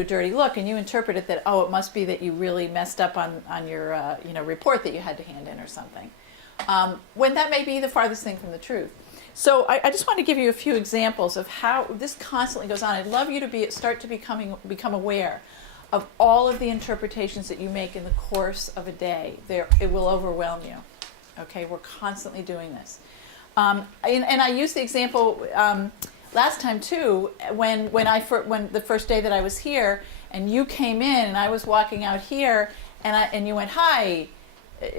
a dirty look, and you interpret it that, oh, it must be that you really messed up on your report that you had to hand in or something, when that may be the farthest thing from the truth. So I just want to give you a few examples of how this constantly goes on. I'd love you to start to become aware of all of the interpretations that you make in the course of a day. It will overwhelm you. Okay, we're constantly doing this. And I used the example last time too, when the first day that I was here, and you came in, and I was walking out here, and you went, hi,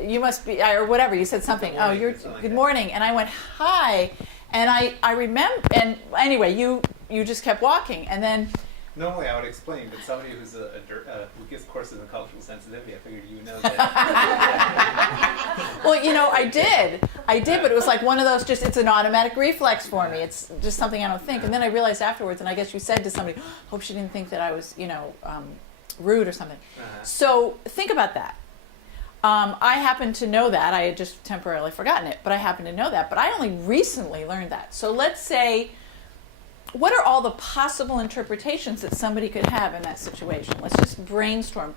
you must be, or whatever, you said something. Oh, you're good morning, and I went, hi, and I remember, and anyway, you just kept walking, and then. Normally I would explain, but somebody who gives courses in cultural sensitivity, I figured you know that. Well, I did, but it was like one of those, it's an automatic reflex for me. It's just something I don't think. And then I realized afterwards, and I guess you said to somebody, hope she didn't think that I was, rude or something. So think about that. I happen to know that. I had just temporarily forgotten it, but I happen to know that. But I only recently learned that. So let's say, what are all the possible interpretations that somebody could have in that situation? Let's just brainstorm.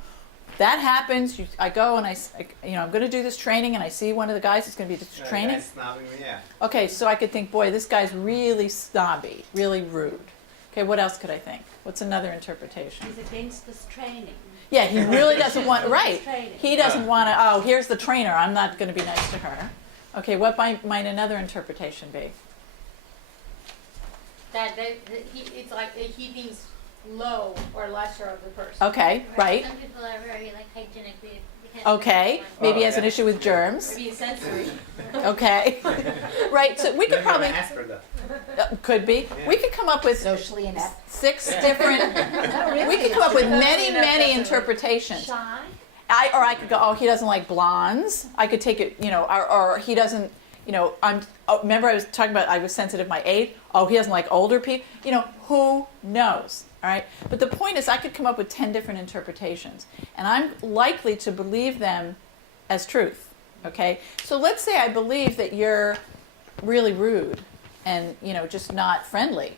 That happens. I go and I'm going to do this training, and I see one of the guys that's going to be this training. The guy's snobbing me, yeah. Okay, so I could think, boy, this guy's really snobby, really rude. Okay, what else could I think? What's another interpretation? He's against this training. Yeah, he really doesn't want, right. He doesn't want to, oh, here's the trainer, I'm not going to be nice to her. Okay, what might another interpretation be? That it's like he thinks low or lesser of the person. Okay, right. Some people are very hygienically. Okay, maybe he has an issue with germs. Maybe sensory. Okay, right. So we could probably could be. Yeah. We could come up with Socially inept. 6 different. We could come up with many interpretations. Shy. I could go, oh, he doesn't like blondes. I could take it, or he doesn't. Remember I was talking about I was sensitive my age. Oh, he doesn't like older people. Who knows? All right. But the point is, I could come up with 10 different interpretations, and I'm likely to believe them as truth. Okay. So let's say I believe that you're really rude and just not friendly,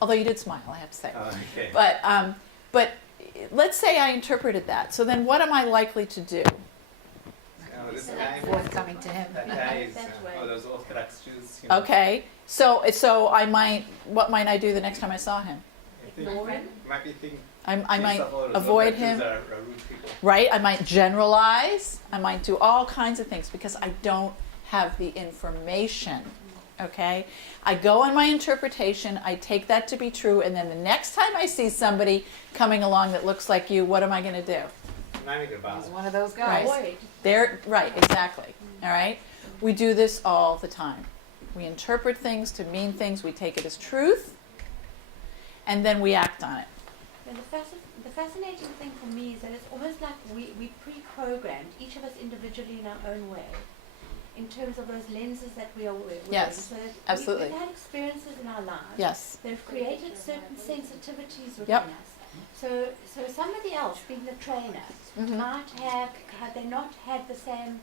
although you did smile, I have to say. Okay. But let's say I interpreted that. So then, what am I likely to do? This guy, Forthcoming to him. that guy is, those Orthodox Jews. Okay. So what might I do the next time I saw him? Might be thinking. I might avoid him. Jews are rude people. Right? I might generalize. I might do all kinds of things because I don't have the information. Okay? I go on my interpretation, I take that to be true, and then the next time I see somebody coming along that looks like you, what am I going to do? He's one of those guys. Right. Right, exactly. All right? We do this all the time. We interpret things to mean things, we take it as truth, and then we act on it. And the fascinating thing for me is that it's almost like we pre-programmed, each of us individually in our own way, in terms of those lenses that we are wearing. Yes, So that absolutely. We've had experiences in our lives. Yes. They've created certain sensitivities within Yep. us. So somebody else, being the trainer, Mhm. might have, had they not had the same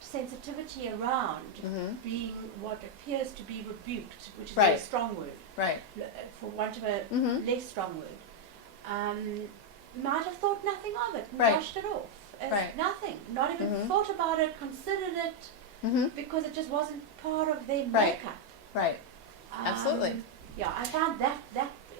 sensitivity around being what appears to be rebuked, which is a very Right. strong word, Right. for want of a Mhm. less strong word, might have thought nothing of it and Right. brushed it off as Right. nothing, not even Mhm. thought about it, considered it, Mhm. because it just wasn't part of their Right. makeup. Right. Absolutely. Yeah, I found that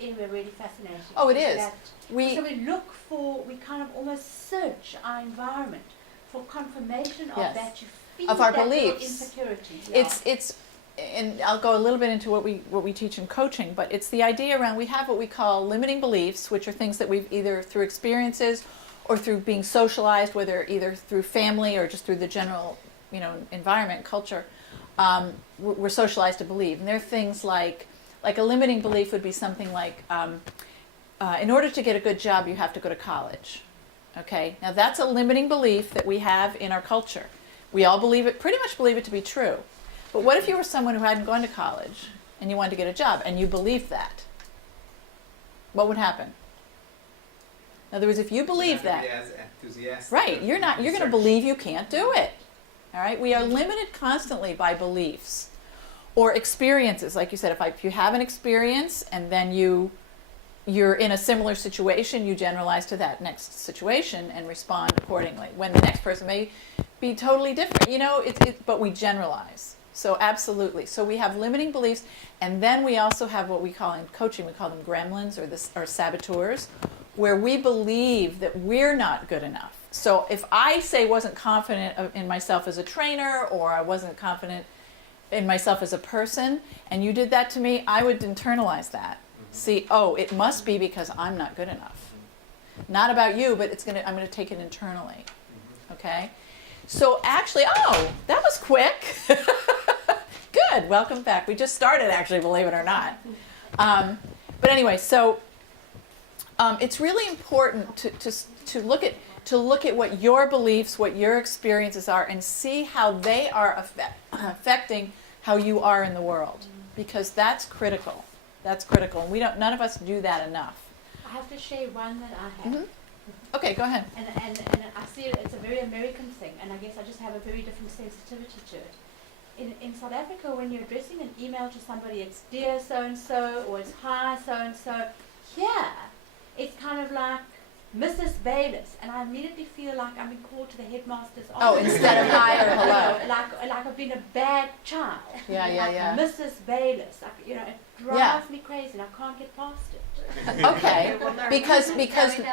area really fascinating. Oh, it is. That so we look for, we kind of almost search our environment for confirmation of Yes. that you feel Of our that little beliefs. insecurity. Yeah. It's and I'll go a little bit into what we teach in coaching, but it's the idea around we have what we call limiting beliefs, which are things that we've either through experiences or through being socialized, whether either through family or just through the general environment, culture, we're socialized to believe. And they're things like a limiting belief would be something like, in order to get a good job, you have to go to college. Okay, now that's a limiting belief that we have in our culture. We all pretty much believe it to be true. But what if you were someone who hadn't gone to college and you wanted to get a job and you believed that? What would happen? In other words, if you believe that, right, you're going to believe you can't do it. All right, we are limited constantly by beliefs or experiences. Like you said, if you have an experience and then you you're in a similar situation, you generalize to that next situation and respond accordingly. When the next person may be totally different, but we generalize. So absolutely. So we have limiting beliefs, and then we also have what we call in coaching, we call them gremlins or saboteurs, where we believe that we're not good enough. So if I say wasn't confident in myself as a trainer, or I wasn't confident in myself as a person, and you did that to me, I would internalize that. See, it must be because I'm not good enough. Not about you, but I'm going to take it internally. Okay? So actually, that was quick. Good, welcome back. We just started, actually, believe it or not. But anyway, so it's really important to look at what your beliefs, what your experiences are, and see how they are affecting how you are in the world, because that's critical. That's critical, and none of us do that enough. I have to share one that I have. Okay, go ahead. And I see it's a very American thing, and I guess I just have a very different sensitivity to it. In South Africa, when you're addressing an email to somebody, it's dear so-and-so, or it's hi so-and-so. Here, it's kind of like Mrs. Bayless, and I immediately feel like I'm being called to the headmaster's office. Instead of hi or hello. Like I've been a bad child. Yeah. Mrs. Bayless, it drives me crazy, and I can't get past it. Okay, because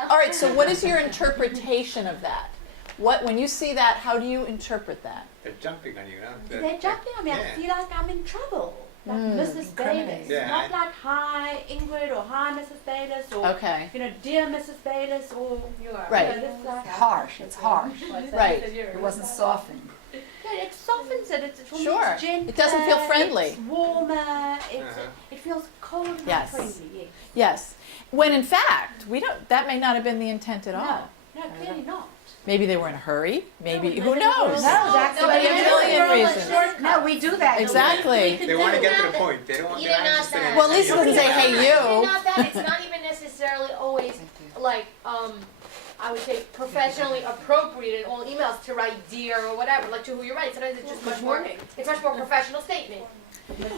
all right. So what is your interpretation of that? When you see that, how do you interpret that? They're jumping on you, huh? They're jumping on me. I feel like I'm in trouble. Like Mrs. Bayless. Yeah, Not like hi Ingrid or hi Mrs. Bayless or Okay. Dear Mrs. Bayless or You are. Right. this like Harsh. It's harsh. Right. It wasn't softened. Yeah, it softens it. It's for me, Sure. it's gentler, It doesn't feel friendly. It's warmer. It feels cold and Yes. friendly. Yes. Yes. When in fact, that may not have been the intent at all. No, clearly not. Maybe they were in a hurry. Maybe, No, who maybe knows? they were- No, that's Could be a million reasons. No, we do that. Exactly. They want to get to the point. They don't want to Either get not anxious. that. Well, at least it doesn't say, "Hey, you." Not that, it's not even necessarily always like, I would say professionally appropriate in all emails to write dear or whatever, like to who you write. Sometimes it's just much more professional statement.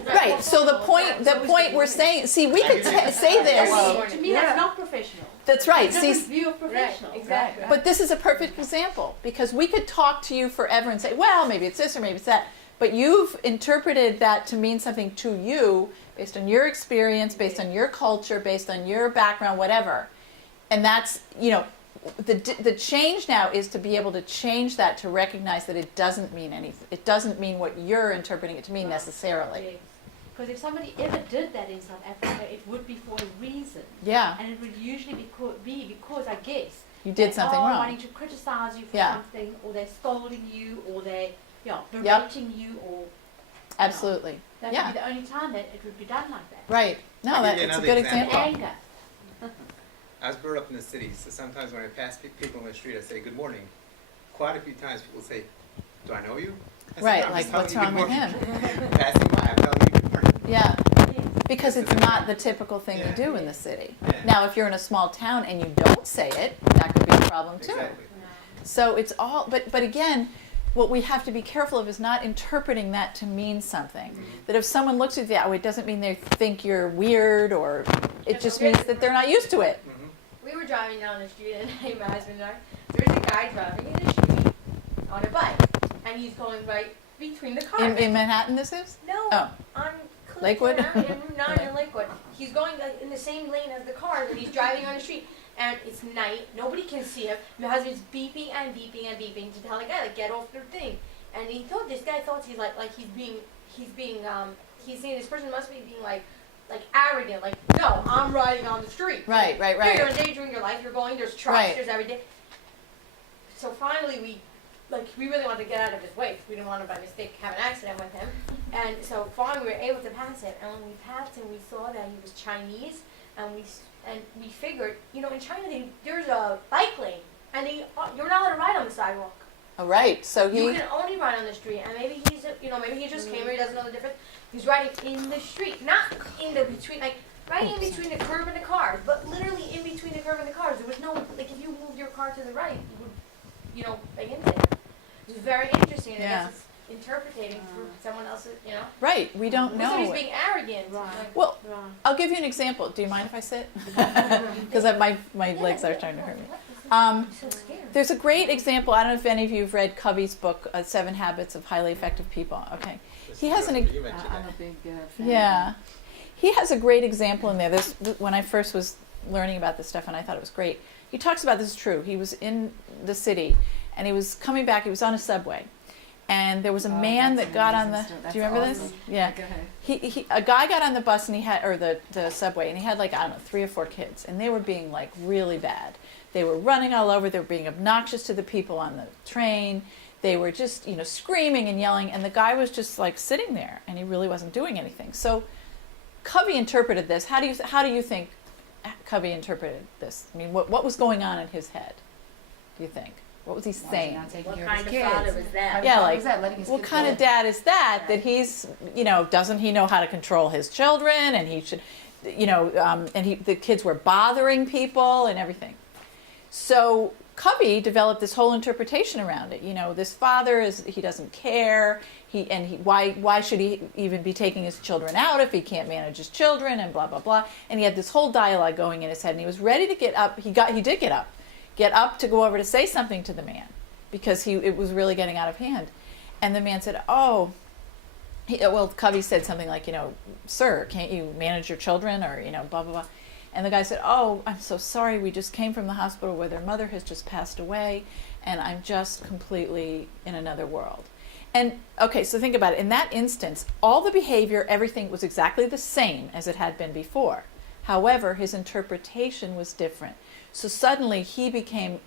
Right. So the point we're saying, see, we could say this. To me, that's not professional. That's right. It's a different See, view of professional. Exactly. but this is a perfect example, because we could talk to you forever and say, well, maybe it's this or maybe it's that. But you've interpreted that to mean something to you based on your experience, based on your culture, based on your background, whatever. And that's, the change now is to be able to change that, to recognize that it doesn't mean anything. It doesn't mean what you're interpreting it to mean necessarily. Yes. Because if somebody ever did that in South Africa, it would be for a reason. Yeah, And it would usually be because, I guess, you did they something are wrong. wanting to criticize you for Yeah. something, or they're scolding you, or they're berating you, or Absolutely. that Yeah. would be the only time that it would be done like that. Right. No, I'll give you it's a another good example. example. Anger. I was brought up in the city, so sometimes when I pass people on the street, I say good morning. Quite a few times people say, do I know you? I say, Right, "No, I'm like, just telling what's you wrong good with morning." Passing by, I'm telling you good morning. Yeah, Yes. because it's not the typical thing to Yeah. do in the city. Yeah. Now, if you're in a small town and you don't say it, that could be a problem too. Exactly. So it's all, but again, what we have to be careful of is not interpreting that to mean something. That if someone looks at you that way, it doesn't mean they think you're weird, or it just means that they're not used to it. We were driving down the street, and my husband and I, there was a guy driving in the street on a bike, and he's going right between the cars. In Manhattan, this is? No, Oh. on Clinton Lakewood? Avenue, Route 9 in Lakewood. He's going in the same lane as the cars, and he's driving on the street. And it's night, nobody can see him. My husband's beeping and beeping and beeping to tell the guy, like, get off the thing. And this guy thought he's saying this person must be being like arrogant, like, no, I'm riding on the street. Right. You're endangering your life, there's trucks, Right. there's everything. So finally we really wanted to get out of his way, because we didn't want to by mistake have an accident with him. And so finally we were able to pass him, and when we passed him, we saw that he was Chinese, and we figured, in China there's a bike lane, and you're not allowed to ride on the sidewalk. All right. So You he, can only ride on the street, and maybe maybe he just came here, he doesn't know the difference. He's riding in the street, not in the between, like right in between the curb and the cars, but literally in between the curb and the cars. There was no, like, if you moved your car to the right, you would, bang into it. It was very interesting. And Yeah. I guess interpreting through someone else's, you know? Right, we don't So he's know. being arrogant. Right. Like, Well, Right. I'll give you an example. Do you mind if I sit? Because my legs are starting to hurt me. so scary. There's a great example. I don't know if any of you have read Covey's book, 7 Habits of Highly Effective People. Okay. He has an You mentioned I'm that. a big fan. Yeah. He has a great example in there. When I first was learning about this stuff, and I thought it was great. He talks about, this is true, he was in the city, and he was coming back, he was on a subway, and there was a man that got on the, do you remember this? Yeah. Go ahead. A guy got on the bus and he had, or the subway, and he had like, I don't know, 3 or 4 kids, and they were being like really bad. They were running all over, they were being obnoxious to the people on the train, they were just, screaming and yelling, and the guy was just like sitting there, and he really wasn't doing anything. So Covey interpreted this. How do you think Covey interpreted this? I mean, what was going on in his head, do you think? What was he Why is he saying? not taking What care kind of of his father kids? was How that? Yeah, how like, was that, letting his What kids kind go? of dad is that? That he's, doesn't he know how to control his children, and he should, the kids were bothering people and everything. So Covey developed this whole interpretation around it. This father he doesn't care. Why should he even be taking his children out if he can't manage his children, and blah blah blah. And he had this whole dialogue going in his head, and he was ready to get up. He did get up to go over to say something to the man, because it was really getting out of hand. And the man said, Covey said something like, sir, can't you manage your children, or blah blah blah. And the guy said, oh, I'm so sorry, we just came from the hospital where their mother has just passed away, and I'm just completely in another world. And okay, so think about it. In that instance, all the behavior, everything was exactly the same as it had been before. However, his interpretation was different. So suddenly he became,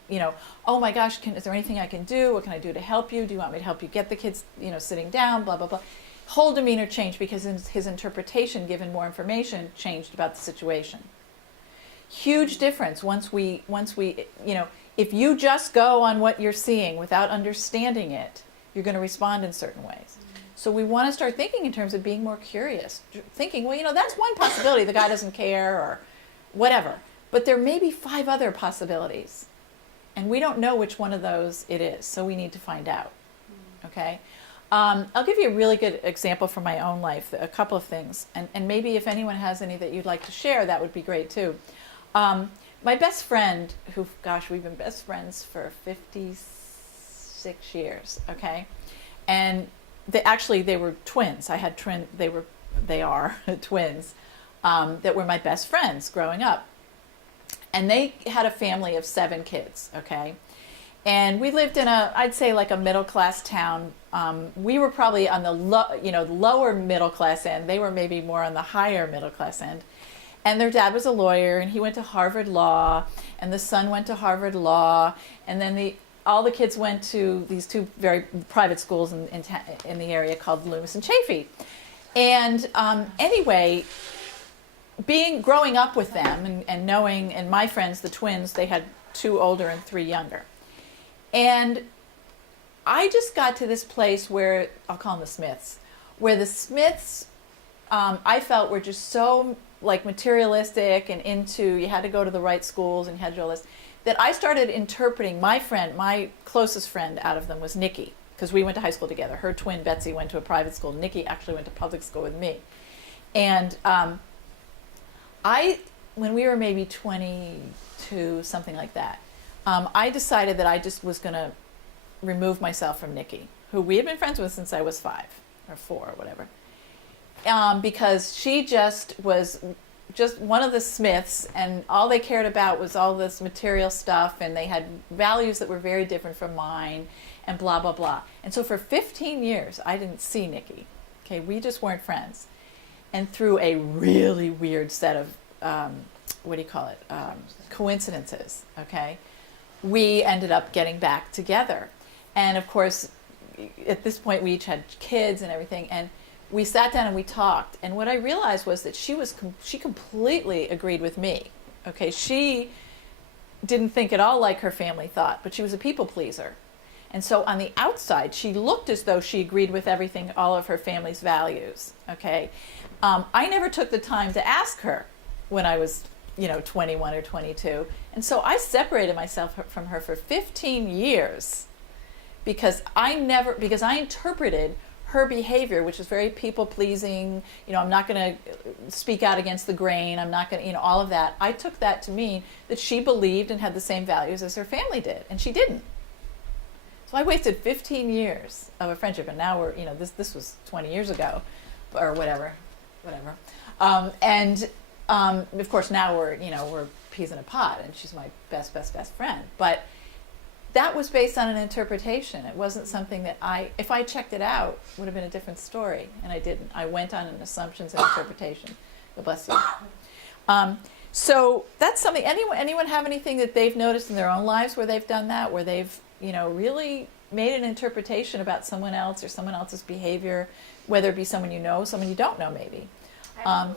oh my gosh, is there anything I can do? What can I do to help you? Do you want me to help you get the kids, sitting down, blah, blah, blah. Whole demeanor changed because his interpretation, given more information, changed about the situation. Huge difference once we, if you just go on what you're seeing without understanding it, you're going to respond in certain ways. So we want to start thinking in terms of being more curious, thinking, that's one possibility, the guy doesn't care or whatever. But there may be 5 other possibilities, and we don't know which one of those it is, so we need to find out. Okay? I'll give you a really good example from my own life, a couple of things, and maybe if anyone has any that you'd like to share, that would be great too. My best friend, we've been best friends for 56 years, okay? And they were twins. They are twins that were my best friends growing up. And they had a family of 7 kids, okay? And we lived in I'd say like a middle-class town. We were probably on the lower middle-class end. They were maybe more on the higher middle-class end. And their dad was a lawyer, and he went to Harvard Law, and the son went to Harvard Law, and then all the kids went to these 2 very private schools in the area called Loomis and Chaffee. And anyway, growing up with them and knowing, and my friends, the twins, they had 2 older and 3 younger. And I just got to this place where, I'll call them the Smiths, where the Smiths, I felt, were just so like materialistic and into, you had to go to the right schools and you had to do all this, that I started interpreting my closest friend out of them was Nikki, because we went to high school together. Her twin Betsy went to a private school. Nikki actually went to public school with me. And when we were maybe 22, something like that, I decided that I just was going to remove myself from Nikki, who we had been friends with since I was 5 or 4 or whatever. Because she was just one of the Smiths, and all they cared about was all this material stuff, and they had values that were very different from mine, and blah, blah, blah. And so for 15 years, I didn't see Nikki. Okay, we just weren't friends. And through a really weird set of, coincidences, okay, we ended up getting back together. And of course, at this point, we each had kids and everything, and we sat down and we talked, and what I realized was that she completely agreed with me. Okay, she didn't think at all like her family thought, but she was a people pleaser. And so on the outside, she looked as though she agreed with everything, all of her family's values. Okay, I never took the time to ask her when I was, 21 or 22, and so I separated myself from her for 15 years. because I interpreted her behavior, which is very people pleasing, I'm not going to speak out against the grain, I'm not going to, all of that. I took that to mean that she believed and had the same values as her family did, and she didn't. So I wasted 15 years of a friendship, and now we're, this was 20 years ago, or whatever. Of course now we're peas in a pod, and she's my best friend. But that was based on an interpretation. It wasn't something that if I checked it out, would have been a different story, and I didn't. I went on an assumptions and interpretation. God bless you. So that's something. Anyone have anything that they've noticed in their own lives where they've done that, where they've really made an interpretation about someone else or someone else's behavior, whether it be someone you know, someone you don't know, maybe. I have one.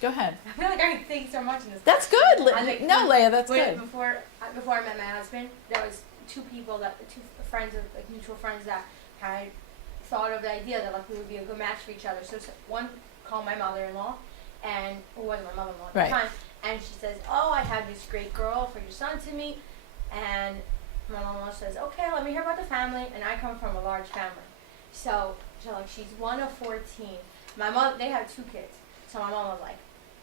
Go ahead. I feel like I think so much in this. That's question. good. I think Leah, that's when- good. Before I met my husband, there was two friends, like mutual friends, that had thought of the idea that like we would be a good match for each other. So one called my mother-in-law, and who wasn't my mother-in-law at Right. the time, and she says, "Oh, I have this great girl for your son to meet," and my mom says, "Okay, let me hear about the family." And I come from a large family, so like she's one of 14. My mother, they have 2 kids, so my mom was like,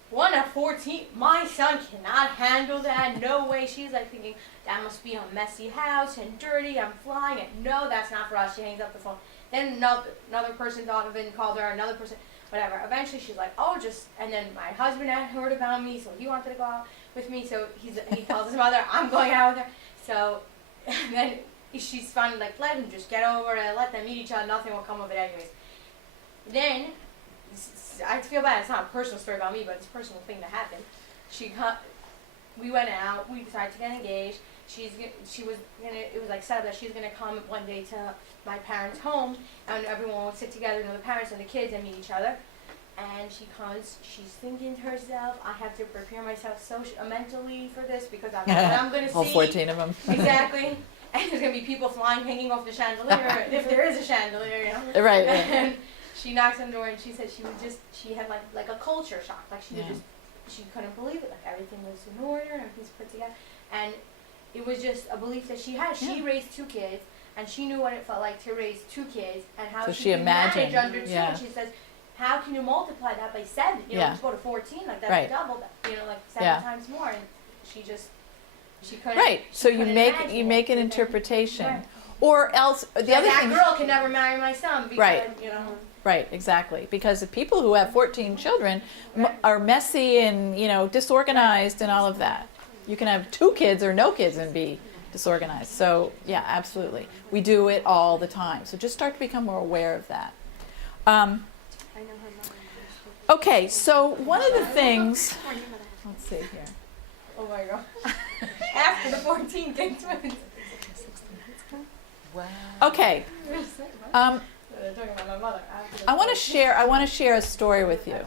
1 of 14? My son cannot handle that. No way. She's like thinking, that must be a messy house and dirty. I'm flying it. No, that's not for us. She hangs up the phone. Then another person thought of it and called her. Another person, whatever. Eventually she's like, oh, and then my husband had heard about me, so he wanted to go out with me. So he tells his mother, I'm going out with her. So then she's finally like, let him just get over it. Let them meet each other. Nothing will come of it anyways. Then I feel bad. It's not a personal story about me, but it's a personal thing that happened. We went out. We decided to get engaged. It was like set up that she's gonna come one day to my parents' home, and everyone would sit together, the parents and the kids, and meet each other. And she comes. She's thinking to herself, I have to prepare myself mentally for this because I know what I'm gonna see. All 14 of them. Exactly. And there's gonna be people flying, hanging off the chandelier, if there is a chandelier, Right. And she knocks on the door and she said she had like a culture shock. Like she couldn't believe it. Like everything was in order and everything's put together. And it was just a belief that she had. She raised 2 kids, and she knew what it felt like to raise 2 kids and how So she she could imagined, manage under 2. yeah. And she says, how can you multiply that by 7? Yeah. To go to 14, like that's Right. double that. Like 7 Yeah. times more. And she couldn't. Right. So she you couldn't make imagine it. interpretation, Right. or else the other that thing. girl can never marry my son because Right. Right, exactly. Because the people who have 14 children are messy and, disorganized and all of that. You can have 2 kids or no kids and be disorganized. So, yeah, absolutely. We do it all the time. So just start to become more aware of that. Okay, so one of the things, let's see here. Oh my god. After the 14 came twins. Okay, They're talking about my mother. I want to share a story with you.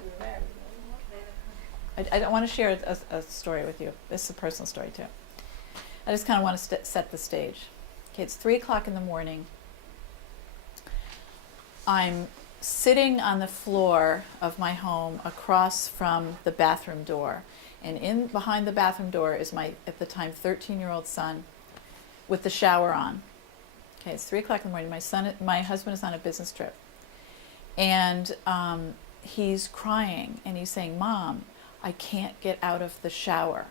I want to share a story with you. This is a personal story too. I just kind of want to set the stage. Okay, it's 3:00 in the morning. I'm sitting on the floor of my home across from the bathroom door. And behind the bathroom door is my, at the time, 13-year-old son with the shower on. Okay, it's 3:00 in the morning. My husband is on a business trip. And he's crying and he's saying, Mom, I can't get out of the shower.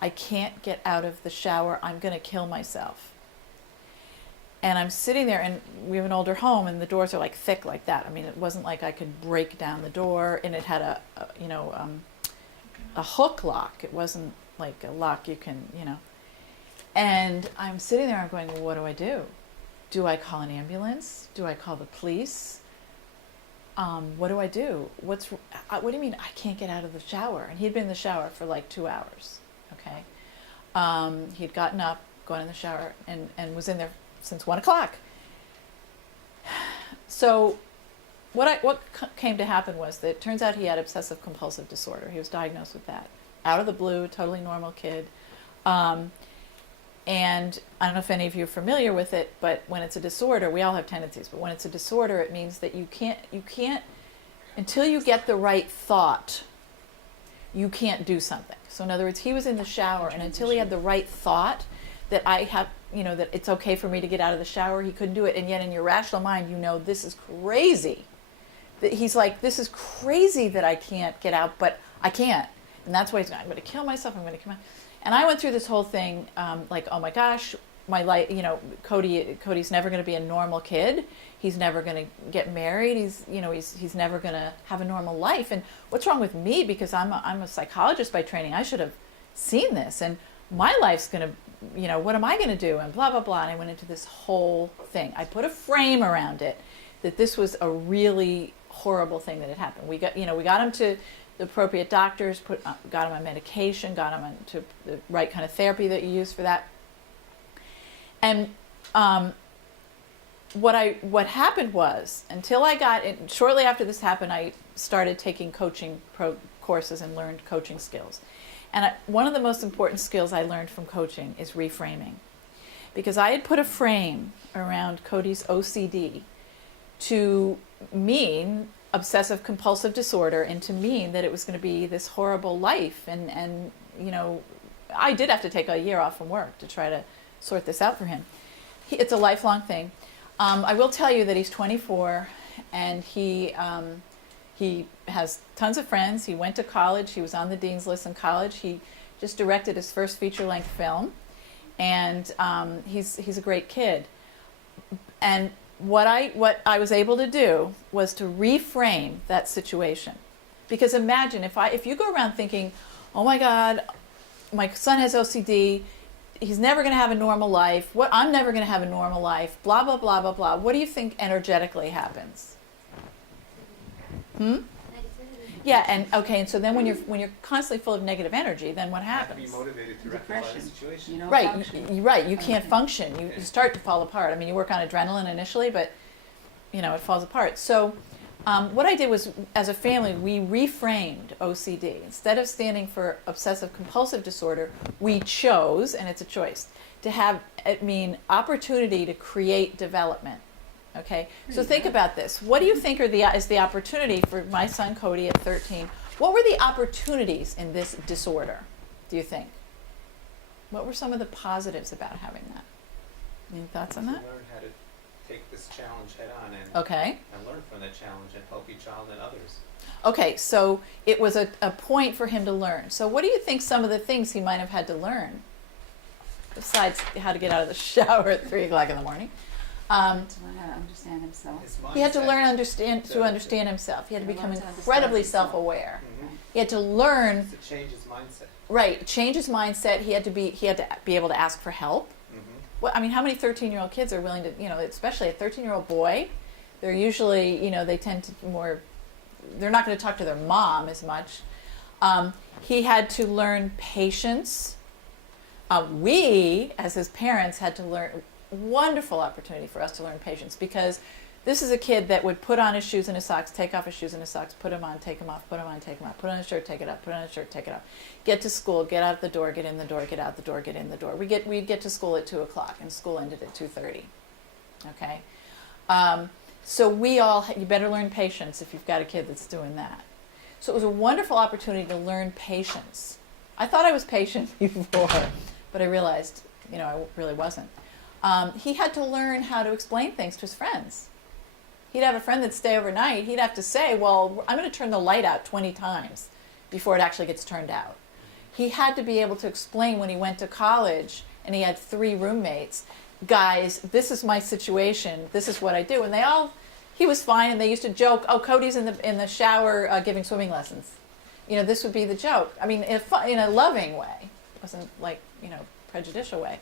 I can't get out of the shower. I'm going to kill myself. And I'm sitting there, and we have an older home, and the doors are like thick like that. I mean, it wasn't like I could break down the door, and it had a hook lock. It wasn't like a lock you can, And I'm sitting there, I'm going, well, what do I do? Do I call an ambulance? Do I call the police? What do I do? What do you mean I can't get out of the shower? And he'd been in the shower for like 2 hours, okay? He'd gotten up, gone in the shower, and was in there since 1:00. So what came to happen was that it turns out he had obsessive compulsive disorder. He was diagnosed with that. Out of the blue, totally normal kid. And I don't know if any of you are familiar with it, but when it's a disorder, we all have tendencies, but when it's a disorder, it means that you can't, until you get the right thought, you can't do something. So in other words, he was in the shower, and until he had the right thought, that I have, you know, that it's okay for me to get out of the shower. He couldn't do it. And yet in your rational mind, you know, this is crazy. That he's like, this is crazy that I can't get out, but I can't. And that's why he's going, I'm going to kill myself. I'm going to kill myself. And I went through this whole thing, like, oh my gosh, my life, you know, Cody's never going to be a normal kid. He's never going to get married. He's never going to have a normal life. And what's wrong with me? Because I'm a psychologist by training. I should have seen this. And my life's going to, you know, what am I going to do? And blah, blah, blah. And I went into this whole thing. I put a frame around it that this was a really horrible thing that had happened. We got him to the appropriate doctors, got him on medication, got him onto the right kind of therapy that you use for that. And what happened was, until I got in, shortly after this happened, I started taking coaching courses and learned coaching skills. And one of the most important skills I learned from coaching is reframing. Because I had put a frame around Cody's OCD to mean obsessive compulsive disorder, and to mean that it was going to be this horrible life. And you know, I did have to take a year off from work to try to sort this out for him. It's a lifelong thing. I will tell you that he's 24, and he has tons of friends. He went to college. He was on the dean's list in college. He just directed his first feature-length film, and he's a great kid. And what I was able to do was to reframe that situation. Because imagine if you go around thinking, oh my God, my son has OCD, he's never going to have a normal life, I'm never going to have a normal life, blah, blah, blah, blah, blah. What do you think energetically happens? Yeah, and so then when you're constantly full of negative energy, then what You have to happens? be motivated to rectify the Depression. situation. You know, Right, function. right. You can't function. You start to fall apart. I mean, you work on adrenaline initially, but you know it falls apart. So, what I did was, as a family, we reframed OCD. Instead of standing for obsessive compulsive disorder, we chose, and it's a choice, to have it mean opportunity to create development. Okay, so think about this. What do you think is the opportunity for my son Cody at 13? What were the opportunities in this disorder, do you think? What were some of the positives about having that? Any thoughts on To that? learn how to take this challenge head on and Okay. learn from that challenge and help each child and others. Okay, so it was a point for him to learn. So what do you think some of the things he might have had to learn, besides how to get out of the shower at 3 o'clock in the morning? To learn how to understand himself. His He had to mindset. learn to understand himself. He had to And become learn to understand incredibly himself. self-aware. Mhm. He had to learn, To change his mindset. right, change his mindset. He had to be able to ask for help. Mhm. Well, I mean, how many 13-year-old kids are willing to, especially a 13-year-old boy, they're usually, they tend to they're not going to talk to their mom as much. He had to learn patience. We, as his parents, had to learn, wonderful opportunity for us to learn patience, because this is a kid that would put on his shoes and his socks, take off his shoes and his socks, put them on, take them off, put them on, take them off, put on his shirt, take it off, put on his shirt, take it off. Get to school, get out the door, get in the door, get out the door, get in the door. We'd get to school at 2 o'clock, and school ended at 2:30. Okay? So you better learn patience if you've got a kid that's doing that. So it was a wonderful opportunity to learn patience. I thought I was patient before, but I realized, I really wasn't. He had to learn how to explain things to his friends. He'd have a friend that'd stay overnight. He'd have to say, well, I'm going to turn the light out 20 times before it actually gets turned out. He had to be able to explain when he went to college and he had 3 roommates, guys, this is my situation, this is what I do. And he was fine, and they used to joke, oh, Cody's in the shower giving swimming lessons. This would be the joke. I mean, in a loving way. It wasn't like, prejudicial way.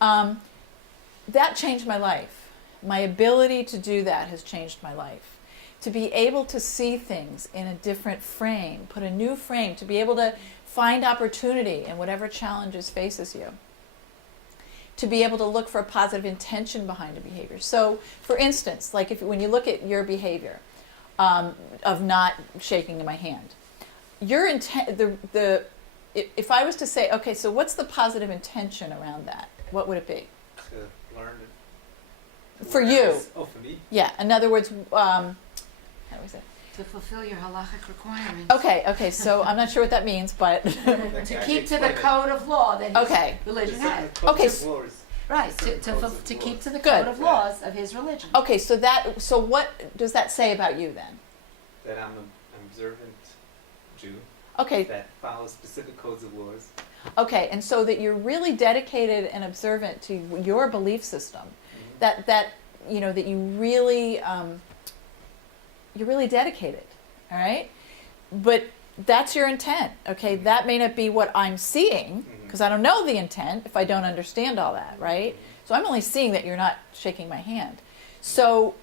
That changed my life. My ability to do that has changed my life. To be able to see things in a different frame, put a new frame, to be able to find opportunity in whatever challenges faces you. To be able to look for a positive intention behind a behavior. So, for instance, like when you look at your behavior of not shaking my hand, your intent, if I was to say, okay, so what's the positive intention around that? What would it be? To learn. For you. Oh, for me? Yeah. In other words, how do we say? To fulfill your halachic requirements. Okay, so I'm not sure what that means, but, To keep to the code of law that his Okay. religion has. Okay, Right, certain codes of to laws. keep to the Good. code of laws of his religion. okay, so what does that say about you then? That I'm an observant Jew Okay, that follows specific codes of laws. okay, and so that you're really dedicated and observant to your belief system, that that you really you're really dedicated, all right? But that's your intent, okay? That may not be what I'm seeing because I don't know the intent if I don't understand all that, right? So I'm only seeing that you're not shaking my hand. So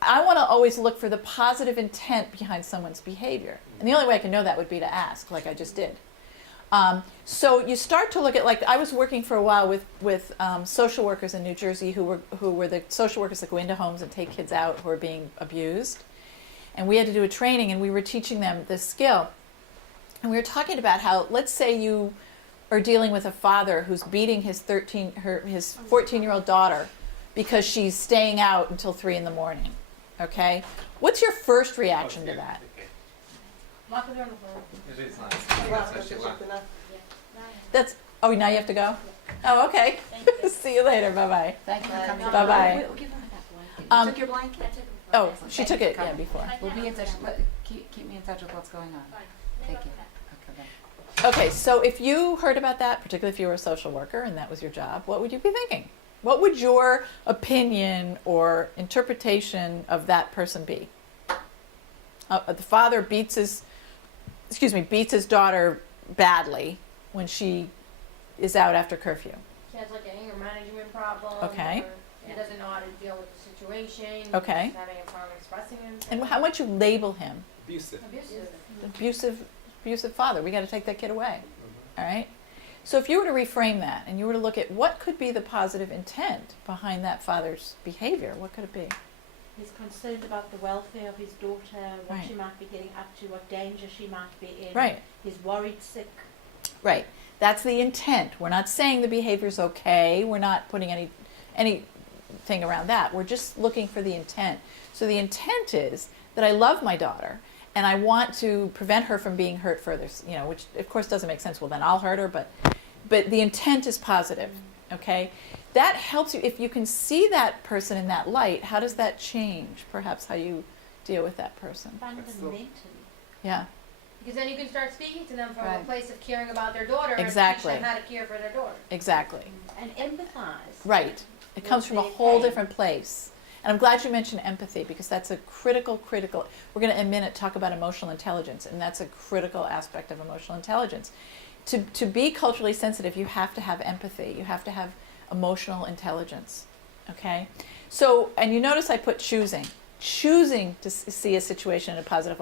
I want to always look for the positive intent behind someone's behavior. And the only way I can know that would be to ask, like I just did. So you start to look at, like, I was working for a while with social workers in New Jersey who were the social workers that go into homes and take kids out who are being abused. And we had to do a training, and we were teaching them this skill. And we were talking about how, let's say you are dealing with a father who's beating his 14-year-old daughter because she's staying out until 3 a.m. Okay? What's your first reaction to that? Lock the door on the floor. Usually it's not. That's what she wants. That's, oh, now you have to go? Oh, okay. Thank you. See you later. Bye-bye. Thank you for coming. Bye-bye. We'll give her that blanket. Um, You took your blanket? I took it. Oh, she took it, yeah, before. We'll be in touch. Keep me in touch with what's going on. Fine. Thank you. Okay. Okay, bye. Okay, so if you heard about that, particularly if you were a social worker and that was your job, what would you be thinking? What would your opinion or interpretation of that person be? The father beats his daughter badly when she is out after curfew. She has like an anger management problem. Okay. Or he doesn't know how to deal with the situation. Okay. He's having a problem expressing himself. And how much you label him? Abusive. Abusive. Abusive father. We got to take that kid away. Mhm. All right? So if you were to reframe that and you were to look at what could be the positive intent behind that father's behavior, what could it be? He's concerned about the welfare of his daughter, what Right. she might be getting up to, what danger she might be in. Right. He's worried sick. Right. That's the intent. We're not saying the behavior's okay. We're not putting anything around that. We're just looking for the intent. So the intent is that I love my daughter and I want to prevent her from being hurt further, which of course doesn't make sense. Well, then I'll hurt her, but the intent is positive. Okay? That helps you. If you can see that person in that light, how does that change perhaps how you deal with that person? Fundamentally. Yeah. Because then you can start speaking to them from Right. a place of caring about their daughter. Exactly. And teach them how to care for their daughter. Exactly. And empathize. Right. It comes from a whole different place. And I'm glad you mentioned empathy because that's a critical, we're going to in a minute talk about emotional intelligence, and that's a critical aspect of emotional intelligence. To be culturally sensitive, you have to have empathy. You have to have emotional intelligence. Okay? So, and you notice I put choosing to see a situation in a positive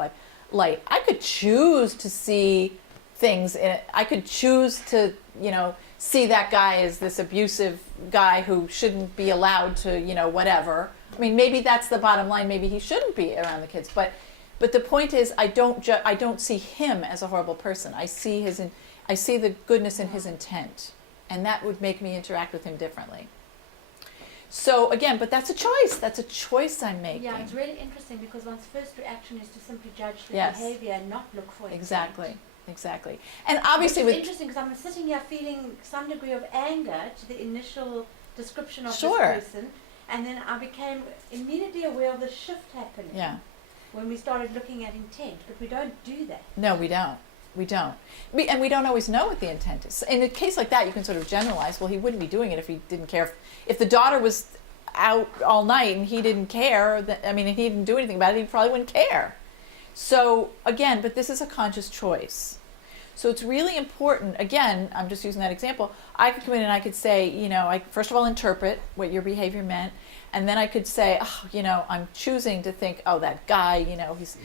light. I could choose to see things in it. I could choose to, see that guy as this abusive guy who shouldn't be allowed to, whatever. I mean, maybe that's the bottom line. Maybe he shouldn't be around the kids. But the point is, I don't see him as a horrible person. I see the goodness in his intent, and that would make me interact with him differently. So again, but that's a choice. That's a choice I'm making. Yeah, it's really interesting because one's first reaction is to simply judge the Yes. behavior and not look for intent. Exactly. And obviously, Which is with interesting because I'm sitting here feeling some degree of anger to the initial description of Sure. this person, and then I became immediately aware of the shift happening yeah. when we started looking at intent. But we don't do that. No, we don't. And we don't always know what the intent is. In a case like that, you can sort of generalize, well, he wouldn't be doing it if he didn't care. If the daughter was out all night and he didn't care, and he didn't do anything about it, he probably wouldn't care. So, again, but this is a conscious choice. So it's really important, again, I'm just using that example, I could come in and I could say, I first of all interpret what your behavior meant, and then I could say, I'm choosing to think, that guy, he's...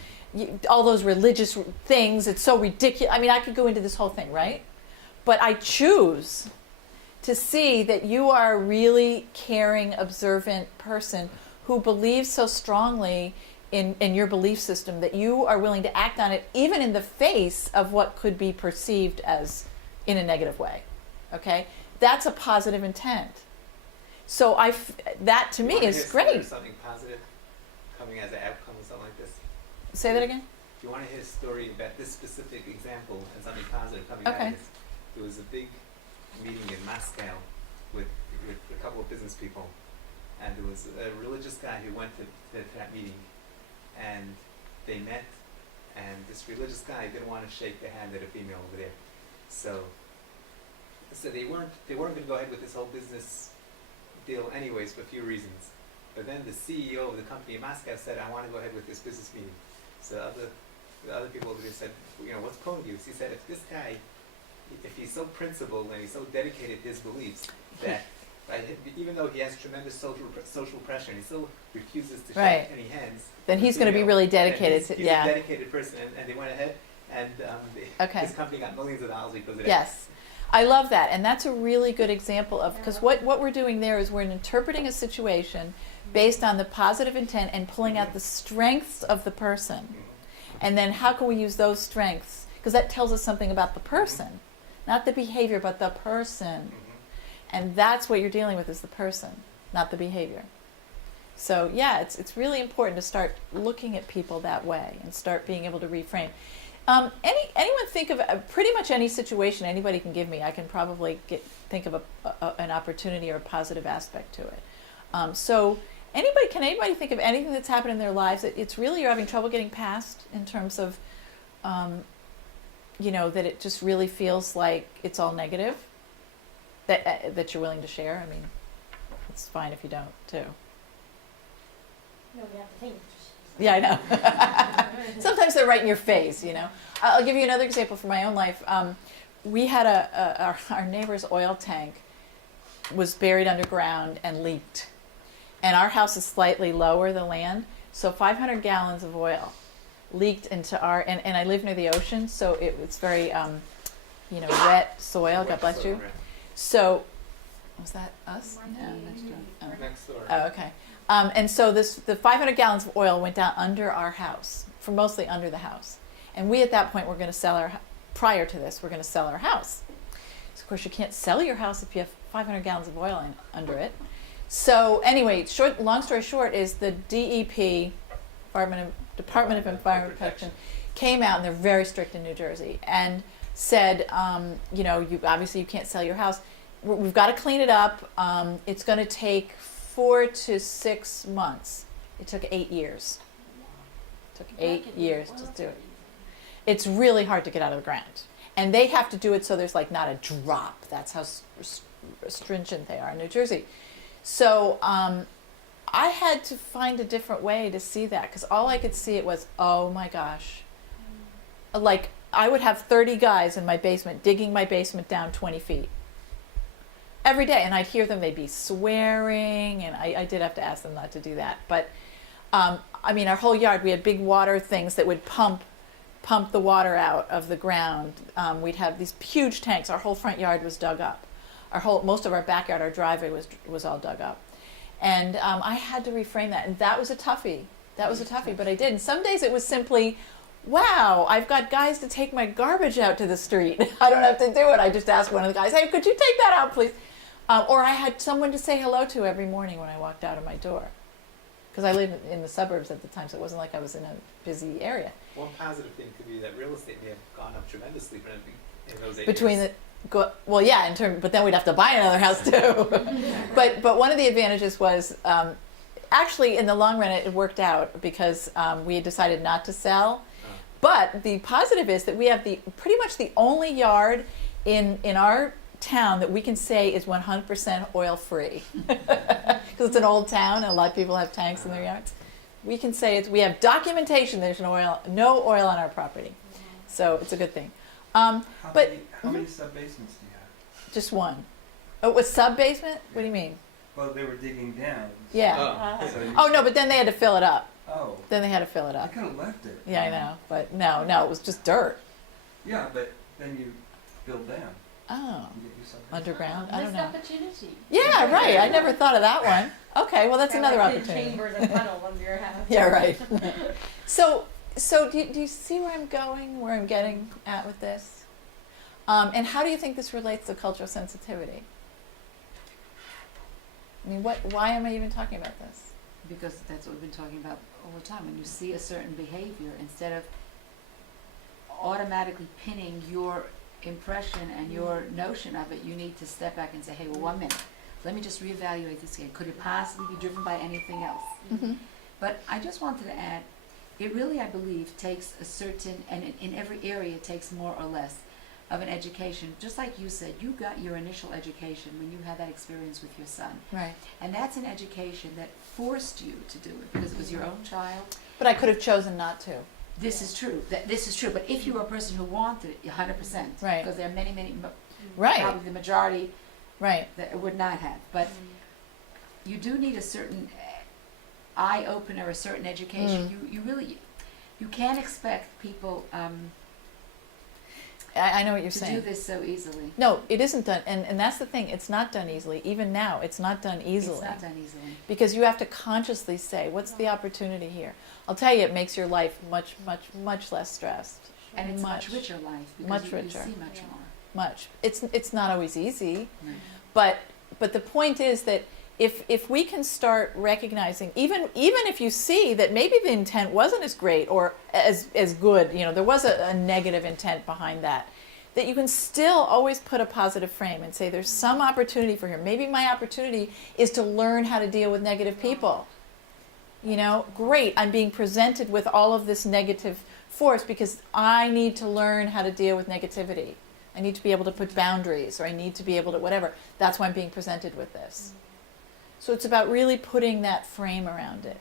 all those religious things, it's so ridiculous. I could go into this whole thing, right? But I choose to see that you are a really caring, observant person who believes so strongly in your belief system that you are willing to act on it even in the face of what could be perceived as in a negative way. Okay? That's a positive intent. So that to me is great. Something positive coming as an outcome of something like this. Say that again? If you want to hear a story about this specific example and something positive coming Okay. out of this, there was a big meeting in Moscow with a couple of business people, and there was a religious guy who went to that meeting, and they met, and this religious guy didn't want to shake the hand of a female over there, so they weren't going to go ahead with this whole business deal anyways for a few reasons. But then the CEO of the company in Moscow said, I want to go ahead with this business meeting. So the other people over there said, what's pulling you? So he said, if this guy, if he's so principled and he's so dedicated to his beliefs that even though he has tremendous social pressure and he still refuses to Right. shake any hands, Then he's going to be really dedicated to, he's yeah. a dedicated person, and they went ahead, and Okay. his company got millions of dollars because of that. Yes. I love that. And that's a really good example of, because what we're doing there is we're interpreting a situation based on the positive intent and pulling out the strengths of the person. Mhm. And then how can we use those strengths? Because that tells us something about the person, not the behavior, but the person. Mhm. And that's what you're dealing with is the person, not the behavior. So yeah, it's really important to start looking at people that way and start being able to reframe. Anyone think of pretty much any situation anybody can give me? I can probably think of an opportunity or a positive aspect to it. So can anybody think of anything that's happened in their lives that it's really you're having trouble getting past in terms of, that it just really feels like it's all negative? That you're willing to share? I mean, it's fine if you don't, too. No, we have to think. Yeah, I know. Sometimes they're right in your face, I'll give you another example from my own life. We had our neighbor's oil tank was buried underground and leaked. And our house is slightly lower, the land, so 500 gallons of oil leaked into and I live near the ocean, so it's very, wet soil, God bless you. So, was that us? No, next door. Oh. Next door. Oh, okay. And so the 500 gallons of oil went down under our house, for mostly under the house. And we at that point were going to sell prior to this, we're going to sell our house. So of course you can't sell your house if you have 500 gallons of oil under it. So anyway, long story short is the DEP, Department of Environmental Protection, came out, and they're very strict in New Jersey, and said, obviously you can't sell your house. We've got to clean it up. It's going to take 4 to 6 months. It took 8 years. It took 8 years to do it. It's really hard to get out of the ground. And they have to do it so there's not a drop. That's how stringent they are in New Jersey. So I had to find a different way to see that, because all I could see it was, oh my gosh. I would have 30 guys in my basement digging my basement down 20 feet. Every day, and I'd hear them, they'd be swearing, and I did have to ask them not to do that. But, our whole yard, we had big water things that would pump the water out of the ground. We'd have these huge tanks. Our whole front yard was dug up. Most of our backyard, our driveway was all dug up. And I had to reframe that, and that was a toughie. But I did. And some days it was simply, wow, I've got guys to take my garbage out to the street. I don't have to do it. I just asked one of the guys, hey, could you take that out, please? Or I had someone to say hello to every morning when I walked out of my door. Because I lived in the suburbs at the time, so it wasn't like I was in a busy area. One positive thing could be that real estate may have gone up tremendously in those 8 Between years. but then we'd have to buy another house too. but one of the advantages was, actually in the long run it worked out, because we had decided not to sell. But the positive is that we have pretty much the only yard in our town that we can say is 100% oil free, because it's an old town and a lot of people have tanks in their yards. We can say we have documentation. There's no oil on our property, so it's a good thing. How many sub-basements do you have? Just one. Oh, it was sub basement? What do you mean? Well, they were digging down. Yeah. Oh. So you- Oh no, but then they had to fill it up. Oh. Then they had to fill it I up. could have left it. Yeah, I know, but no, it was just dirt. Yeah, but then you build down. Oh, You get yourself underground? I don't Missed know. opportunity. Yeah, right. I never thought of that one. Okay, well that's another opportunity. Chambers and tunnels under your house. Yeah, right. So do you see where I'm going? Where I'm getting at with this? And how do you think this relates to cultural sensitivity? I mean, why am I even talking about this? because that's what we've been talking about all the time. When you see a certain behavior, instead of automatically pinning your impression and your notion of it, you need to step back and say, hey, well, 1 minute. Let me just reevaluate this again. Could it possibly be driven by anything else? Mm-hmm. But I just wanted to add, it really, I believe, takes a certain, and in every area it takes more or less of an education. Just like you said, you got your initial education when you had that experience with your son. Right. And that's an education that forced you to do it because it was your own child. But I could have chosen not to. This is true. This is true. But if you were a person who wanted it, 100%. Right. Because there are many, Right. probably the majority Right. that would not have. But you do need a certain eye opener, a certain education. You really, you can't expect people I know what you're to saying. do this so easily. No, it isn't done, and that's the thing. It's not done easily. Even now, it's not done easily. It's not done easily. Because you have to consciously say, what's the opportunity here? I'll tell you, it makes your life much, much, much less stressed. And it's much, much richer life because much you richer. see much more. Much. It's not always easy, No. but the point is that if we can start recognizing, even if you see that maybe the intent wasn't as great or as good, there was a negative intent behind that you can still always put a positive frame and say there's some opportunity for here. Maybe my opportunity is to learn how to deal with negative people. Great, I'm being presented with all of this negative force because I need to learn how to deal with negativity. I need to be able to put boundaries, or I need to be able to whatever. That's why I'm being presented with this. So it's about really putting that frame around it.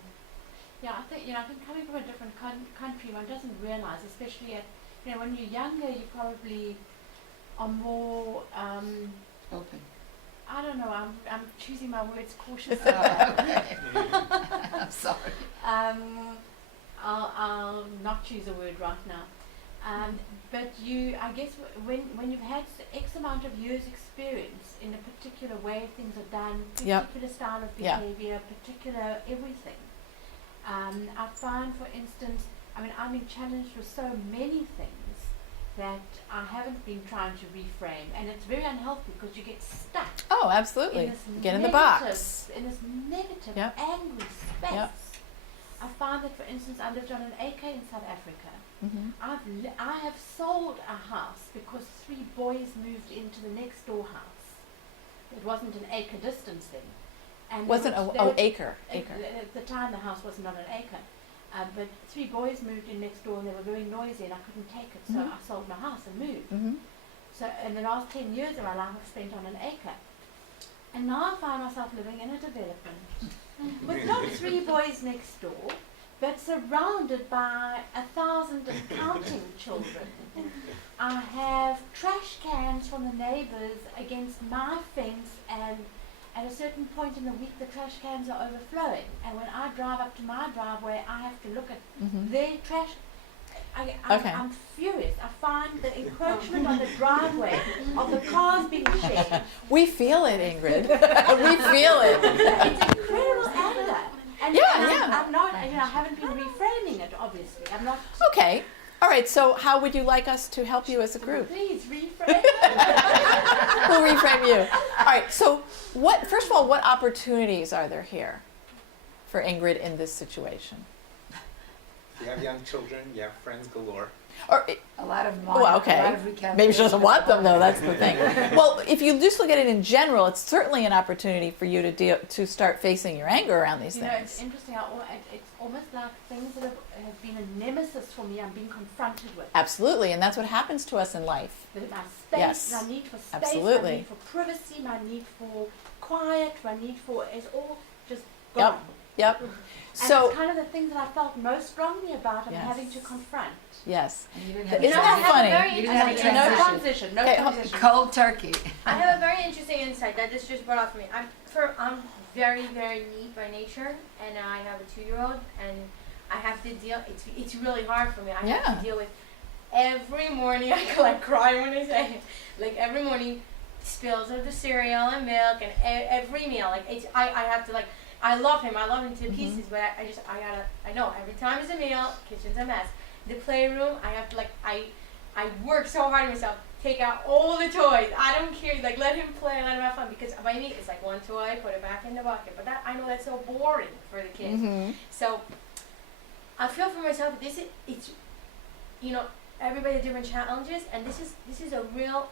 Yeah, I think coming from a different country, one doesn't realize, especially at when you're younger, you probably are more. Open. I don't know. I'm choosing my words cautiously. I'm sorry. I'll not choose a word right now. But I guess when you've had X amount of years experience in a particular way things are done, Yep. particular style of Yeah. behavior, particular everything. I find, for instance, I'm being challenged with so many things that I haven't been trying to reframe, and it's very unhealthy because you get stuck Oh, absolutely. in this Get in the negative- box. in this negative, Yep. angry space. Yep. I find that, for instance, I lived on an acre in South Africa. Mm-hmm. I have sold a house because 3 boys moved into the next door house. It wasn't an acre distance then. And Wasn't acre. At the time, the house was not an acre. But 3 boys moved in next door and they were very noisy and I couldn't take it. So Mhm. I sold my house and moved. Mm-hmm. So in the last 10 years of my life, I've spent on an acre. And now I find myself living in a development with not 3 boys next door, but surrounded by 1,000 and counting children. I have trash cans from the neighbours against my fence, and at a certain point in the week the trash cans are overflowing. And when I drive up to my driveway, I have to look at Mm-hmm. their trash. Okay. I'm furious. I find the encroachment on the driveway of the cars being shared. We feel it, Ingrid. We feel it. It's incredible anger. And Yeah, and yeah. I'm not, I haven't been reframing it, obviously. I'm not. Okay. All right. So how would you like us to help you as a group? Please reframe. We'll reframe you. All right. So first of all, what opportunities are there here for Ingrid in this situation? You have young children, you have friends galore. Or A lot of Well, okay. maybe she doesn't want them though. That's the thing. Well, if you just look at it in general, it's certainly an opportunity for you to start facing your anger around these It's things. interesting. It's almost like things that have been a nemesis for me, I'm being confronted with. Absolutely, and that's what happens to us in life. My space, Yes, my need for space, absolutely. my need for privacy, my need for quiet, my need for is all just Yep. gone. Yep. And So it's kind of the things that I felt most strongly about and Yes. having to confront. yes. And you didn't Isn't have that a funny? You didn't have a No transition. transition, no Okay, transition. Cold turkey. I have a very interesting insight that this just brought up for me. I'm very, very neat by nature, and I have a 2-year-old, and I have to deal. It's really hard for me. I have Yeah. to deal with every morning. I could cry when I say it. Every morning, spills of the cereal and milk, and every meal. I have to I love him to Mhm. pieces, but I know every time it's a meal, kitchen's a mess. The playroom, I have to I work so hard on myself take out all the toys. I don't care. Like, let him play and let him have fun. Because by me, it's like one toy, put it back in the bucket. But that I know that's so boring for the kids. Mhm. So I feel for myself. It's you know, everybody has different challenges, and this is a real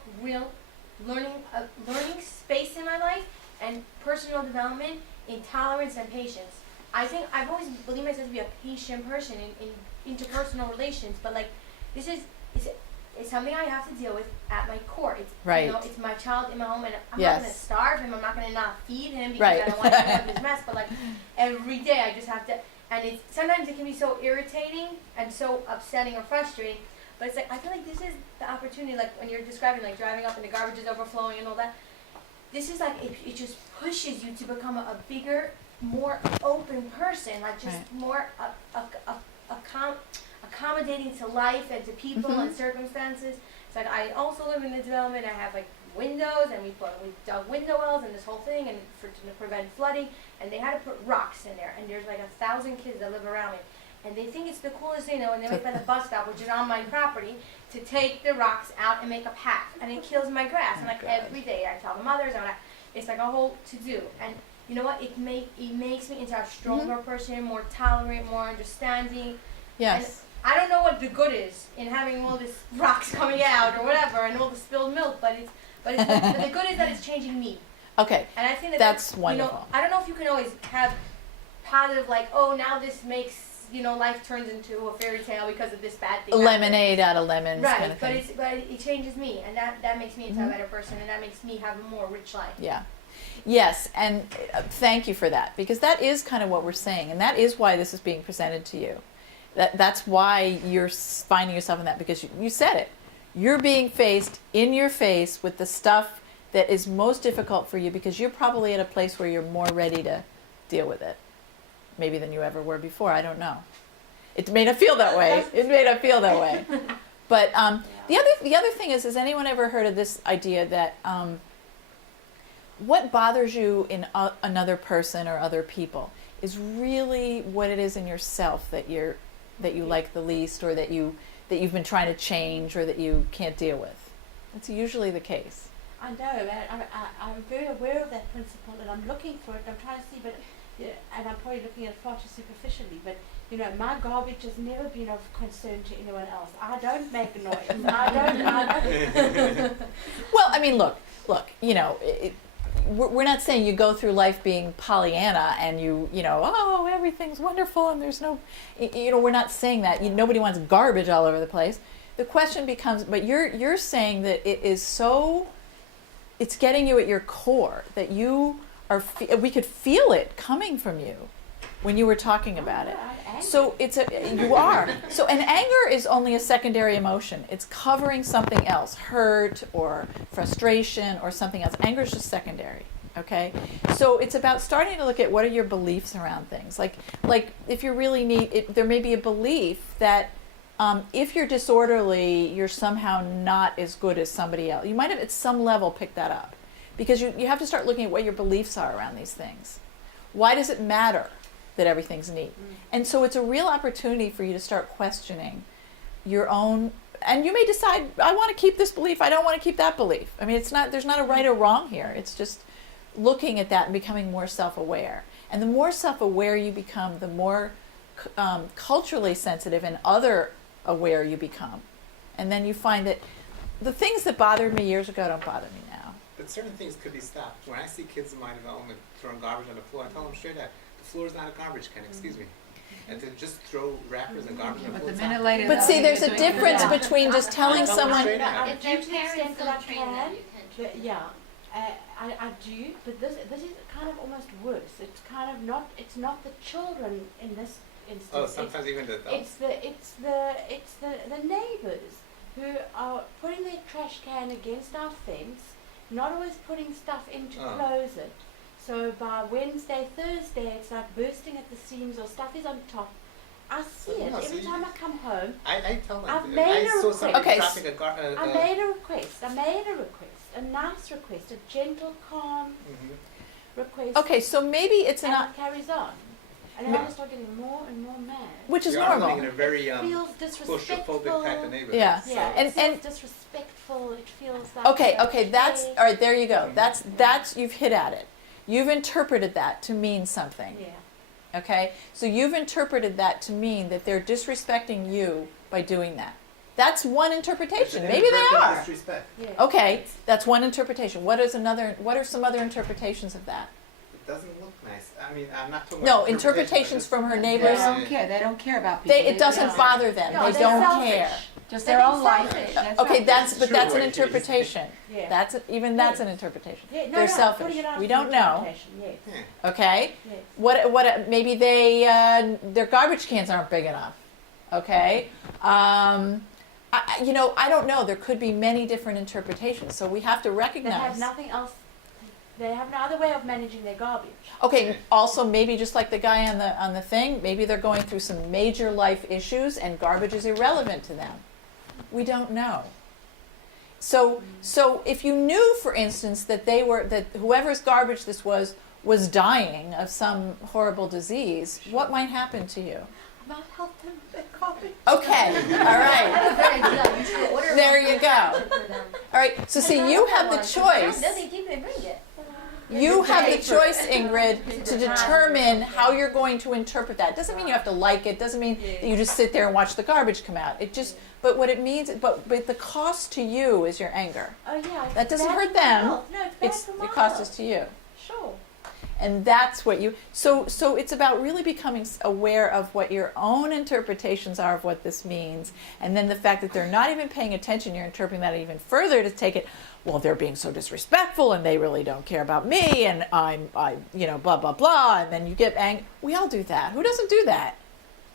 learning space in my life and personal development in tolerance and patience. I think I've always believed myself to be a patient person in interpersonal relations, but like this is it's something I have to deal with at my core. It's Right. you know, it's my child in my home, and I'm Yes. not gonna starve him. I'm not gonna not feed him because Right. I don't want him to have this mess. But like every day, I just have to. And it's sometimes it can be so irritating and so upsetting or frustrating. But it's like I feel like this is the opportunity. Like when you're describing like driving up and the garbage is overflowing and all that. This is like it just pushes you to become a bigger, more open person. Like just Right. more accommodating to life and to people Mhm. and circumstances. It's like I also live in the development. I have like windows, and we dug window wells and this whole thing, and to prevent flooding. And they had to put rocks in there. And there's like 1,000 kids that live around me, and they think it's the coolest thing. When they wait by the bus stop, which is on my property, to take the rocks out and make a path, and it kills my grass. And like God. every day, I tell the mothers, it's like a whole to do. And you know what? It makes me into a stronger person, more tolerant, more understanding. Yes. I don't know what the good is in having all this rocks coming out or whatever, and all the spilled milk, but the good is that it's changing me. Okay. And I think That's you know, wonderful. I don't know if you can always have positive, like, oh, now this makes life turns into a fairy tale because of this bad thing. Lemonade out of lemons Right, kind of thing. but it changes me, and that makes me into Mhm. a better person, and that makes me have a more rich life. Yeah. Yes, and thank you for that, because that is kind of what we're saying, and that is why this is being presented to you. That's why you're finding yourself in that, because you said it. You're being faced in your face with the stuff that is most difficult for you, because you're probably at a place where you're more ready to deal with it, maybe than you ever were before. I don't know. It may not feel that way. It may not feel that way. But the other thing is, has anyone ever heard of this idea that what bothers you in another person or other people is really what it is in yourself that you like the least, or that you've been trying to change, or that you can't deal with? That's usually the case. I know, and I'm very aware of that principle, and I'm looking for it. I'm trying to see, but and I'm probably looking at it far too superficially. But my garbage has never been of concern to anyone else. I don't make noise. I don't. Well, I mean, look. We're not saying you go through life being Pollyanna and oh, everything's wonderful and there's no, we're not saying that. Nobody wants garbage all over the place. The question becomes, but you're saying that it is so, it's getting you at your core, that you are, we could feel it coming from you when you were talking about it. So you are. So, and anger is only a secondary emotion. It's covering something else, hurt or frustration or something else. Anger is just secondary. Okay. So it's about starting to look at what are your beliefs around things. Like if you really need, there may be a belief that if you're disorderly, you're somehow not as good as somebody else. You might have at some level picked that up, because you have to start looking at what your beliefs are around these things. Why does it matter that everything's neat? And so it's a real opportunity for you to start questioning your own, and you may decide, I want to keep this belief, I don't want to keep that belief. I mean, there's not a right or wrong here. It's just looking at that and becoming more self-aware. And the more self-aware you become, the more culturally sensitive and other aware you become. And then you find that the things that bothered me years ago don't bother me now. But certain things could be stopped. When I see kids in my development throwing garbage on the floor, I tell them straight out, the floor is not a garbage can, excuse me. And to just throw wrappers and garbage on the But floor. the it's minute not- later. But see, there's a difference Yeah. between just telling someone, straight out. I If do their to the extent parents that I don't train them, can. you can. But yeah, I do. But this is kind of almost worse. It's kind of not. It's not the children in this instance. Oh, sometimes even the adults. It's the neighbours who are putting their trash can against our fence, not always putting stuff in to Oh. close it. So by Wednesday, Thursday, it's like bursting at the seams, or stuff is on top. I see it No, every see, time I come home. I tell them, I've I made a saw request. somebody Okay, dropping a I made a request. A nice request, a gentle, calm request. okay, so maybe it's and not, it carries on. And then I just start getting more and more mad. which is You are living normal. in a very It feels disrespectful. claustrophobic type of neighborhood. Yeah. So Yeah, And- it feels disrespectful. disrespectful. It feels like Okay, that's hey. all right. There you go. That's you've hit at it. You've interpreted that to mean something. Yeah. Okay, so you've interpreted that to mean that they're disrespecting you by doing that. That's one interpretation. Maybe they are. Disrespect. Yeah. Okay, that's one interpretation. What is another? What are some other interpretations of that? It doesn't look nice. I mean, I'm not talking No, about interpretations from her They neighbors. don't care. They don't care about people. It doesn't No. bother them. No, They they're don't selfish. care. Just They're their being own life. selfish. That's Okay, right. that's but true, that's an actually. interpretation. Yeah. That's even that's an interpretation. Yeah, no, They're no, selfish. putting it out We as don't an know. interpretation, Yes. Yeah. Okay. Yes. What maybe they their garbage cans aren't big enough. Okay. I don't know. There could be many different interpretations. So we have to They recognize. have nothing else. They have no other way of managing their garbage. Okay. Also, maybe just like the guy on the thing, maybe they're going through some major life issues, and garbage is irrelevant to them. We don't know. So if you knew, for instance, that whoever's garbage this was dying of some horrible disease, what might happen to you? About help them with their garbage. Okay. All right. There you go. All right. So see, you have the choice. No, they keep it, bring it. You have the choice, Ingrid, to determine how you're going to interpret that. Doesn't mean you have to like it. Doesn't mean that you just sit there and watch the garbage come out. But what it means, but the cost to you is your anger. Oh yeah. it's That doesn't bad hurt for my them. health. No, it's bad for my The cost is health. to you. Sure. And that's what you, so it's about really becoming aware of what your own interpretations are of what this means. And then the fact that they're not even paying attention, you're interpreting that even further to take it, well, they're being so disrespectful and they really don't care about me and I blah, blah, blah. And then you get angry. We all do that. Who doesn't do that?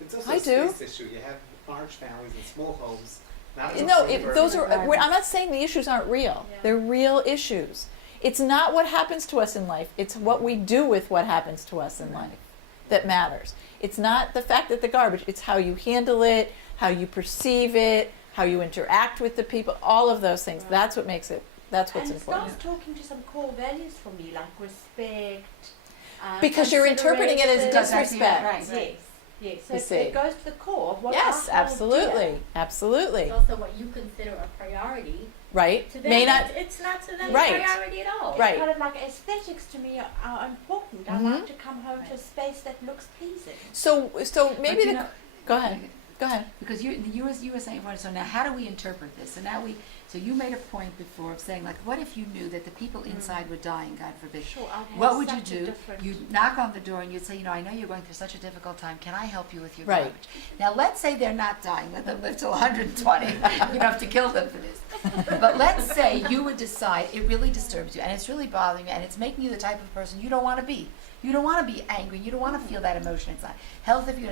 It's also I a do. space issue. You have large families and small homes. Not No, enough room for those are, environment. I'm not saying the issues aren't real. Yeah. They're real issues. It's not what happens to us in life. It's what we do with what happens to us in life that matters. It's not the fact that the garbage, it's how you handle it, how you perceive it, how you interact with the people, all of those things. Right. That's what makes it, that's what's and it important. starts talking to some core values for me, like respect. Because you're interpreting it as consideration. disrespect. Right. Yes. Yes. So You see. it goes to the core of what Yes, I hold absolutely. dear. Absolutely. It's also what you consider a priority. Right? To them, May not, it's not to them Right. a priority at all. Right. Kind of like aesthetics to me are important. I Mhm. like to come home to a space that looks pleasing. so maybe But, the, go ahead. Go ahead. Because you were saying, so now how do we interpret this? So you made a point before of saying, like, what if you knew that the people inside were dying, God forbid? Sure, I've had What would you such a do? different- You'd knock on the door and you'd say, I know you're going through such a difficult time. Can I help you with your Right. garbage? Now, let's say they're not dying. Let them live till 120. You don't have to kill them for this. But let's say you would decide it really disturbs you and it's really bothering you and it's making you the type of person you don't want to be. You don't want to be angry. You don't want to feel that emotion inside. Health if you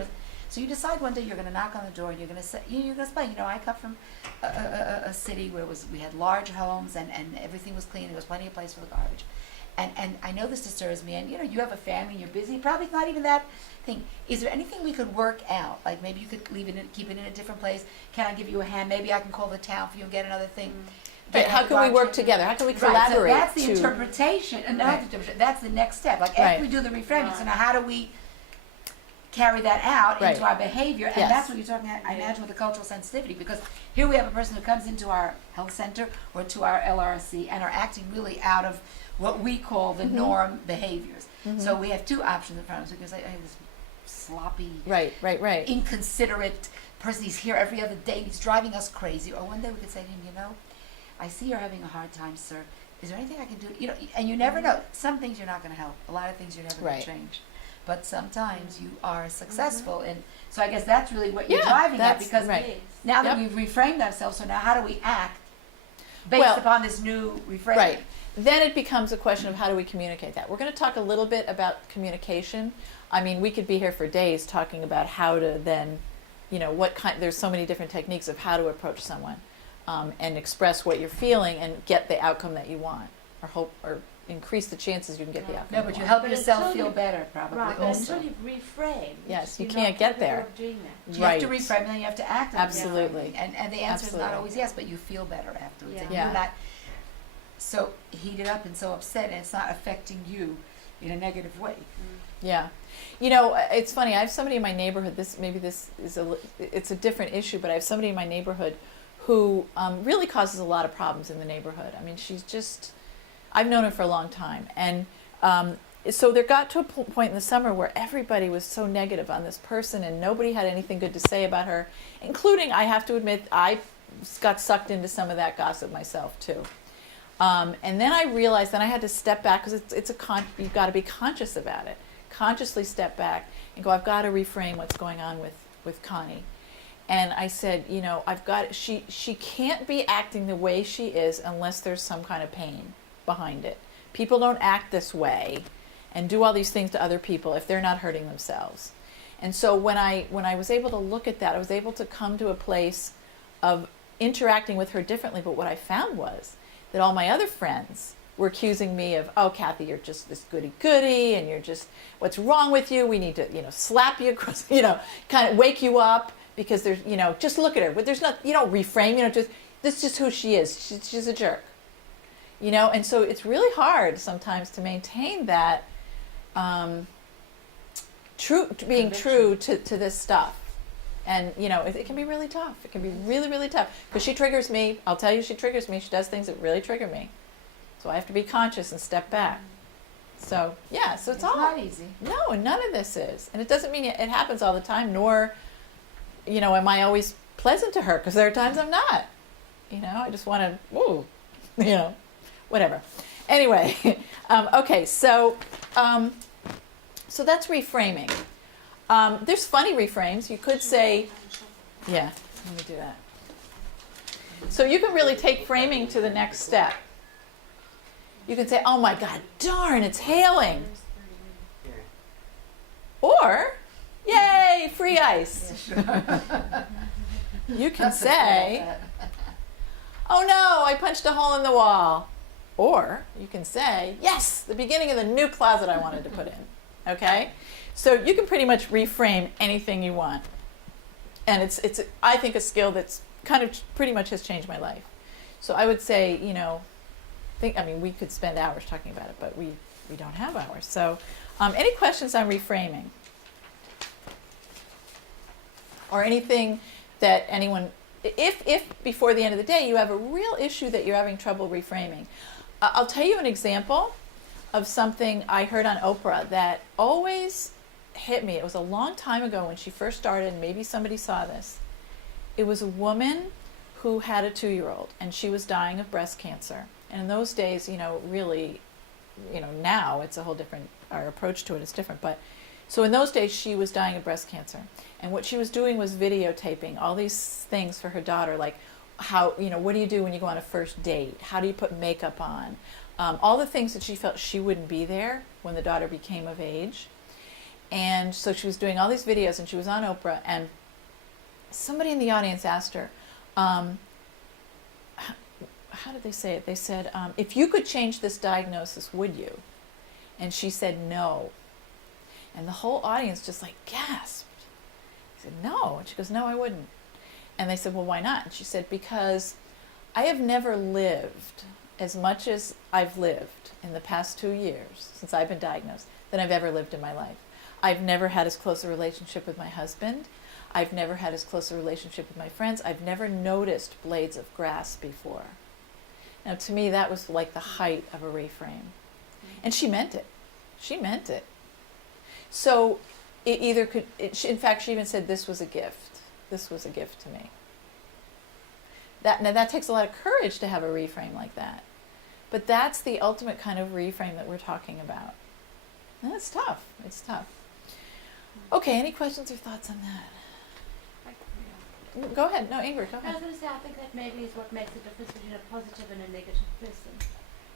So you decide one day you're going to knock on the door and you're going to say, you're going to explain, I come from a city where we had large homes and everything was clean. There was plenty of place for the garbage. And I know this disturbs me. And, you have a family, you're busy. Probably not even that thing. Is there anything we could work out? Like maybe you could keep it in a different place. Can I give you a hand? Maybe I can call the town for you and get another thing. Right, how can we work together? together? How can we Right, so collaborate that's the to, interpretation, and not Right. the interpretation, that's the next step. Like Right. after we do the reframing, so now how do we carry that out into Right. our behavior? And Yes. that's what you're talking about, I imagine, with the cultural sensitivity, because here we have a person who comes into our health center or to our LRC and are acting really out of what we call the norm behaviors. So we have two options in front of us. We can say, hey, this sloppy, right. inconsiderate person, he's here every other day, he's driving us crazy. Or one day we could say to him, I see you're having a hard time, sir. Is there anything I can do? And you never know. Some things you're not going to help. A lot of things you're never going Right. to change. But sometimes you are successful. And so I guess that's really what you're Yeah, driving at, that's because right. Yes. now that Yep. we've reframed ourselves, so now how do we act based Well, upon this new reframing? Right. Then it becomes a question of how do we communicate that. We're going to talk a little bit about communication. I mean, we could be here for days talking about how to then, there's so many different techniques of how to approach someone and express what you're feeling and get the outcome that you want, or hope, or increase the chances you can get the outcome No, but you you want. help But yourself until feel you- better, probably, Right, but also. until you've reframed, Yes, you you're can't not get capable there. of doing that. You have to Right. reframe, and then you have to act on it. Absolutely. And the answer is not Absolutely. always yes, but you feel better afterwards. And Yeah. you're not so heated up and so upset, and it's not affecting you in a negative way. Yeah. It's funny. I have somebody in my neighborhood. It's a different issue, but I have somebody in my neighborhood who really causes a lot of problems in the neighborhood. I mean, she's just, I've known her for a long time. And so there got to a point in the summer where everybody was so negative on this person and nobody had anything good to say about her, including, I have to admit, I got sucked into some of that gossip myself too. And then I realized that I had to step back because you've got to be conscious about it. Consciously step back and go, I've got to reframe what's going on with Connie. And I said, you know, she can't be acting the way she is unless there's some kind of pain behind it. People don't act this way and do all these things to other people if they're not hurting themselves. And so when I was able to look at that, I was able to come to a place of interacting with her differently. But what I found was that all my other friends were accusing me of, oh, Kathy, you're just this goody-goody, and you're just, what's wrong with you? We need to, you know, slap you across, you know, kind of wake you up because there's, you know, just look at her. But there's not, you don't reframe, you know, just, this is just who she is. She's a jerk. You know, and so it's really hard sometimes to maintain that being true to this stuff. And, you know, it can be really tough. It can be really, really tough. Because she triggers me. I'll tell you, she triggers me. She does things that really trigger me. So I have to be conscious and step back. So, yeah, so it's all. not easy. No, none of this is. And it doesn't mean it happens all the time, nor, you know, am I always pleasant to her. Because there are times I'm not. You know, I just want to, ooh, you know, whatever. Anyway, okay, so that's reframing. There's funny reframes. You could say, yeah, let me do that. So you can really take framing to the next step. You can say, oh my God, darn, it's hailing. Yeah. Or, yay, free ice. You can say, oh no, I punched a hole in the wall. Or you can say, yes, the beginning of the new closet I wanted to put in. Okay? So you can pretty much reframe anything you want. And it's I think, a skill that's kind of pretty much has changed my life. So I would say, you know, we could spend hours talking about it, but we don't have hours. So any questions on reframing? Or anything that anyone, if before the end of the day you have a real issue that you're having trouble reframing. I'll tell you an example of something I heard on Oprah that always hit me. It was a long time ago when she first started, and maybe somebody saw this. It was a woman who had a 2-year-old, and she was dying of breast cancer. And in those days, you know, really, you know, now it's a whole different, our approach to it is different. But so in those days, she was dying of breast cancer. And what she was doing was videotaping all these things for her daughter, like how, you know, what do you do when you go on a first date? How do you put makeup on? All the things that she felt she wouldn't be there when the daughter became of age. And so she was doing all these videos, and she was on Oprah, and somebody in the audience asked her, how did they say it? They said, if you could change this diagnosis, would you? And she said, no. And the whole audience just like gasped. He said, no. And she goes, no, I wouldn't. And they said, well, why not? And she said, because I have never lived as much as I've lived in the past 2 years since I've been diagnosed than I've ever lived in my life. I've never had as close a relationship with my husband. I've never had as close a relationship with my friends. I've never noticed blades of grass before. Now, to me, that was like the height of a reframe. And she meant it. She meant it. So it either could, in fact, she even said this was a gift. This was a gift to me. Now, that takes a lot of courage to have a reframe like that. But that's the ultimate kind of reframe that we're talking about. And it's tough. It's tough. Okay, any questions or thoughts on that? Go ahead. No, Ingrid, go I ahead. was going to say, I think that maybe is what makes the difference between a positive and a negative person,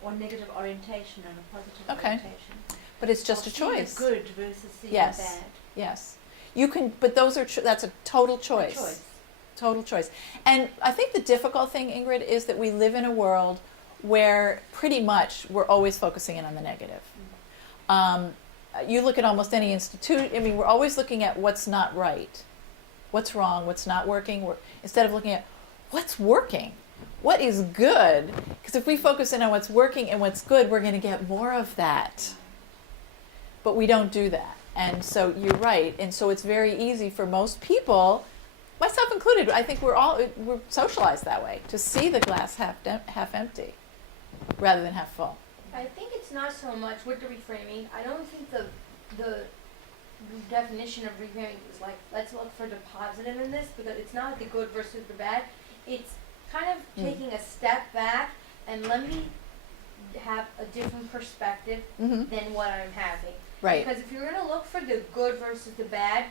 or negative orientation and a positive Okay. orientation. But it's just Or a seeing choice. the good versus seeing Yes. the bad. Yes. You can, but those are, that's a total A choice. choice. Total choice. And I think the difficult thing, Ingrid, is that we live in a world where pretty much we're always focusing in on the negative. You look at almost any institute, I mean, we're always looking at what's not right. What's wrong, what's not working, instead of looking at what's working, what is good. Because if we focus in on what's working and what's good, we're going to get more of that. But we don't do that. And so you're right. And so it's very easy for most people myself included, I think we're socialized that way, to see the glass half empty rather than half full. I think it's not so much with the reframing. I don't think the definition of reframing is like, let's look for the positive in this, because it's not the good versus the bad. It's kind of taking a step back and let me have a different perspective Mm-hmm. than what I'm having. Right. Because if you're gonna look for the good versus the bad,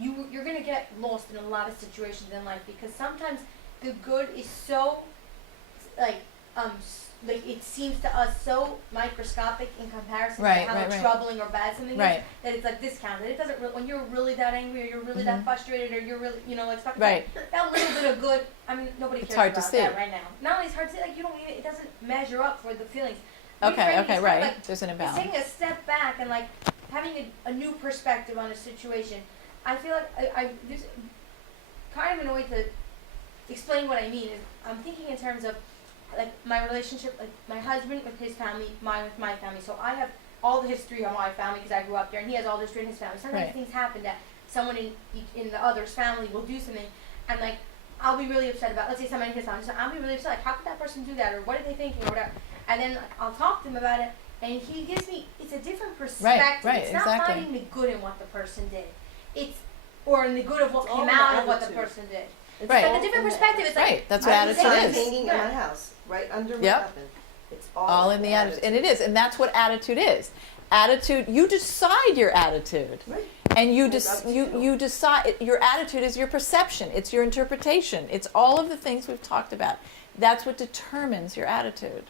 you're gonna get lost in a lot of situations in life, because sometimes the good is so like like it seems to us so microscopic in comparison Right, to how right, right. troubling or bad something Right. is, that it's like discounted. It doesn't when you're really that angry or you're really that frustrated or you're really like stuck. Right. That little bit of good. I mean, nobody It's cares hard to about see. that right now. Not only it's hard to see, like you don't even it doesn't measure up for the feelings. Okay, Reframing okay, is right. Like, There's an it's imbalance. taking a step back and like having a new perspective on a situation. I feel like I there's kind of an way to explain what I mean is I'm thinking in terms of like my relationship, like my husband with his family, mine with my family. So I have all the history of my family because I grew up there, and he has all the history in his family. Sometimes Right. things happen that someone in the other's family will do something, and like I'll be really upset about. Let's say somebody in his family, so I'll be really upset. Like, how could that person do that, or what are they thinking, or whatever. And then I'll talk to him about it, and he gives me it's a different perspective. right, It's not exactly. finding the good in what the person did. It's or in the good of what It's all came in out the of what the attitude. person did. It's Right. all Like a different in the perspective. It's like Right, that's what I can see attitude the is. hanging in my Right. house, right under what Yep. happened. It's All in the attitude. And it is. And that's what attitude is. Attitude, you decide your attitude. Right. And you It's up to you decide, your attitude is your perception, it's your interpretation, it's all of the things we've talked about. That's what determines your attitude.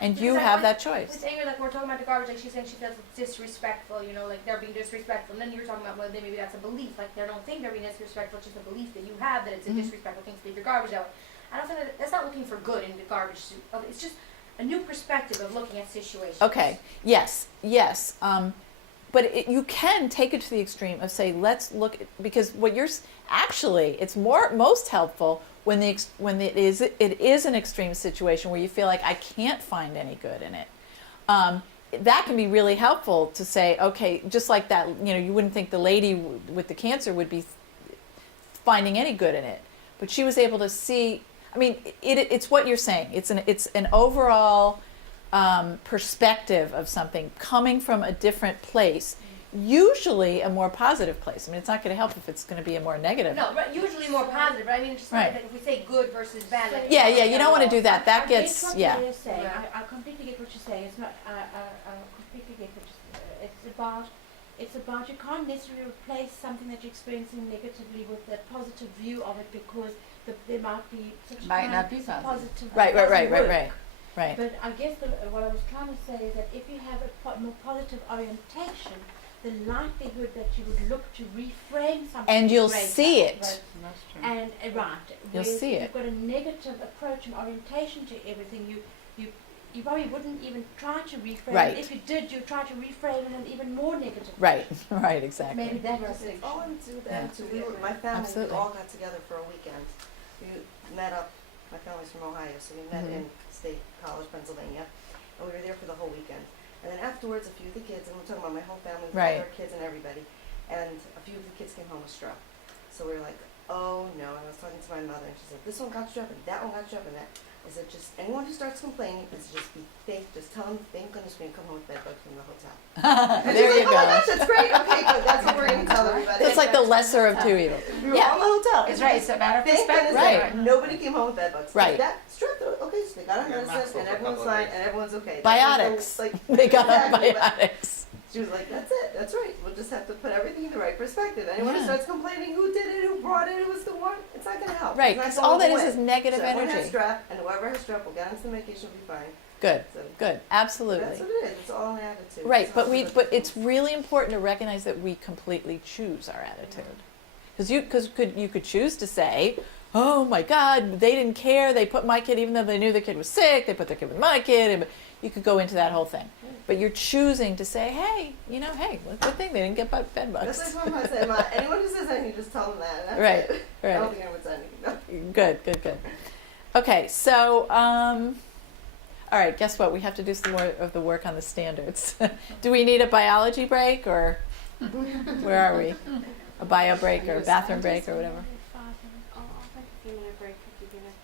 And you Because I have want- that choice. With anger, like we're talking about the garbage, like she's saying she feels disrespectful, like they're being disrespectful. And then you're talking about well, maybe that's a belief, like they don't think they're being disrespectful, it's just a belief that you have that it's a Mhm. disrespectful thing to leave your garbage out. I don't think that's not looking for good in the garbage. It's just a new perspective of looking at situations. Okay, yes. But you can take it to the extreme of say, let's look at, because what you're actually, it's most helpful when it is an extreme situation where you feel like I can't find any good in it. That can be really helpful to say, okay, just like that, you wouldn't think the lady with the cancer would be finding any good in it, but she was able to see. I mean, it's what you're saying. It's an overall perspective of something coming from a different place, usually a more positive place. I mean, it's not going to help if it's going to be a more negative. No, but usually more positive. But I mean, it's just Right. like if we say good versus bad. Like, Yeah, you don't want to do that. That I gets, get what yeah. you're saying. Yeah. I completely get what you're saying. It's not. I completely get what you're saying. It's about you can't necessarily replace something that you're experiencing negatively with a positive view of it, because there might be such Might not be positive. positive. Right. doesn't work. Right. But I guess what I was trying to say is that if you have a more positive orientation, the likelihood that you would look to reframe something And you'll is greater. see it. That's true. And right, You'll whereas see if it. you've got a negative approach and orientation to everything, you probably wouldn't even try to reframe Right. it. If you did, you'd try to reframe it in an even more negative Right. fashion. Right. Exactly. Maybe that was It's it. all into Yeah. them too. My family, Absolutely. we all got together for a weekend. We met up, my family's from Ohio, so we met Mhm. in State College, Pennsylvania, and we were there for the whole weekend. And then afterwards, a few of the kids, and we're talking about my whole family, Right. all their kids and everybody, and a few of the kids came home with strep. So we were like, oh no, and I was talking to my mother, and she said, this one got strep, and that one got strep, and that. I said, just anyone who starts complaining, just be thank, just tell them, thank goodness we didn't come home with bed bugs from the hotel. And There she's you like, oh my go. gosh, that's great, okay, good, that's what we're gonna tell everybody. It's like the lesser of two evils. We were Yeah. all in the hotel. It's right. It's a matter of Thank perspective. goodness Right. that nobody came home with bed bugs. Right. That strep, okay, so they got on Yeah, medicine, Maxwell and for a everyone's couple of fine, days. and everyone's okay. Biotics. Like, They got on exactly, but biotics. She was like, that's it, that's right. We'll just have to put everything in the right perspective. Anyone Yeah. who starts complaining who did it, who brought it, who was the one, it's not gonna help. Right. It's not Because going all that away. is negative so everyone energy. has strep, and whoever has strep will get into the medication, will be fine. Good. So Good. that's Absolutely. what it is. It's all an attitude. Right, It's but all but it's really important to recognize that we completely choose our attitude. Because you could choose to say, "Oh my God, they didn't care. They put my kid, even though they knew the kid was sick. They put their kid with my kid." And you could go into that whole thing. But you're choosing to say, "Hey, hey, well, good thing they didn't get bed That's bugs." like what I said. Anyone who says anything, just tell them that. And that's Right, it. I right. don't think anyone said anything. No. Good. Okay, so all right. Guess what? We have to do some more of the work on the standards. Do we need a biology break, or where are we? A bio break or a bathroom break or whatever?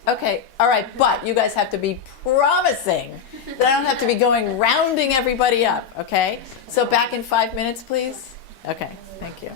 Okay, all right, but you guys have to be promising that I don't have to be going rounding everybody up, okay? So back in 5 minutes, please? Okay, thank you.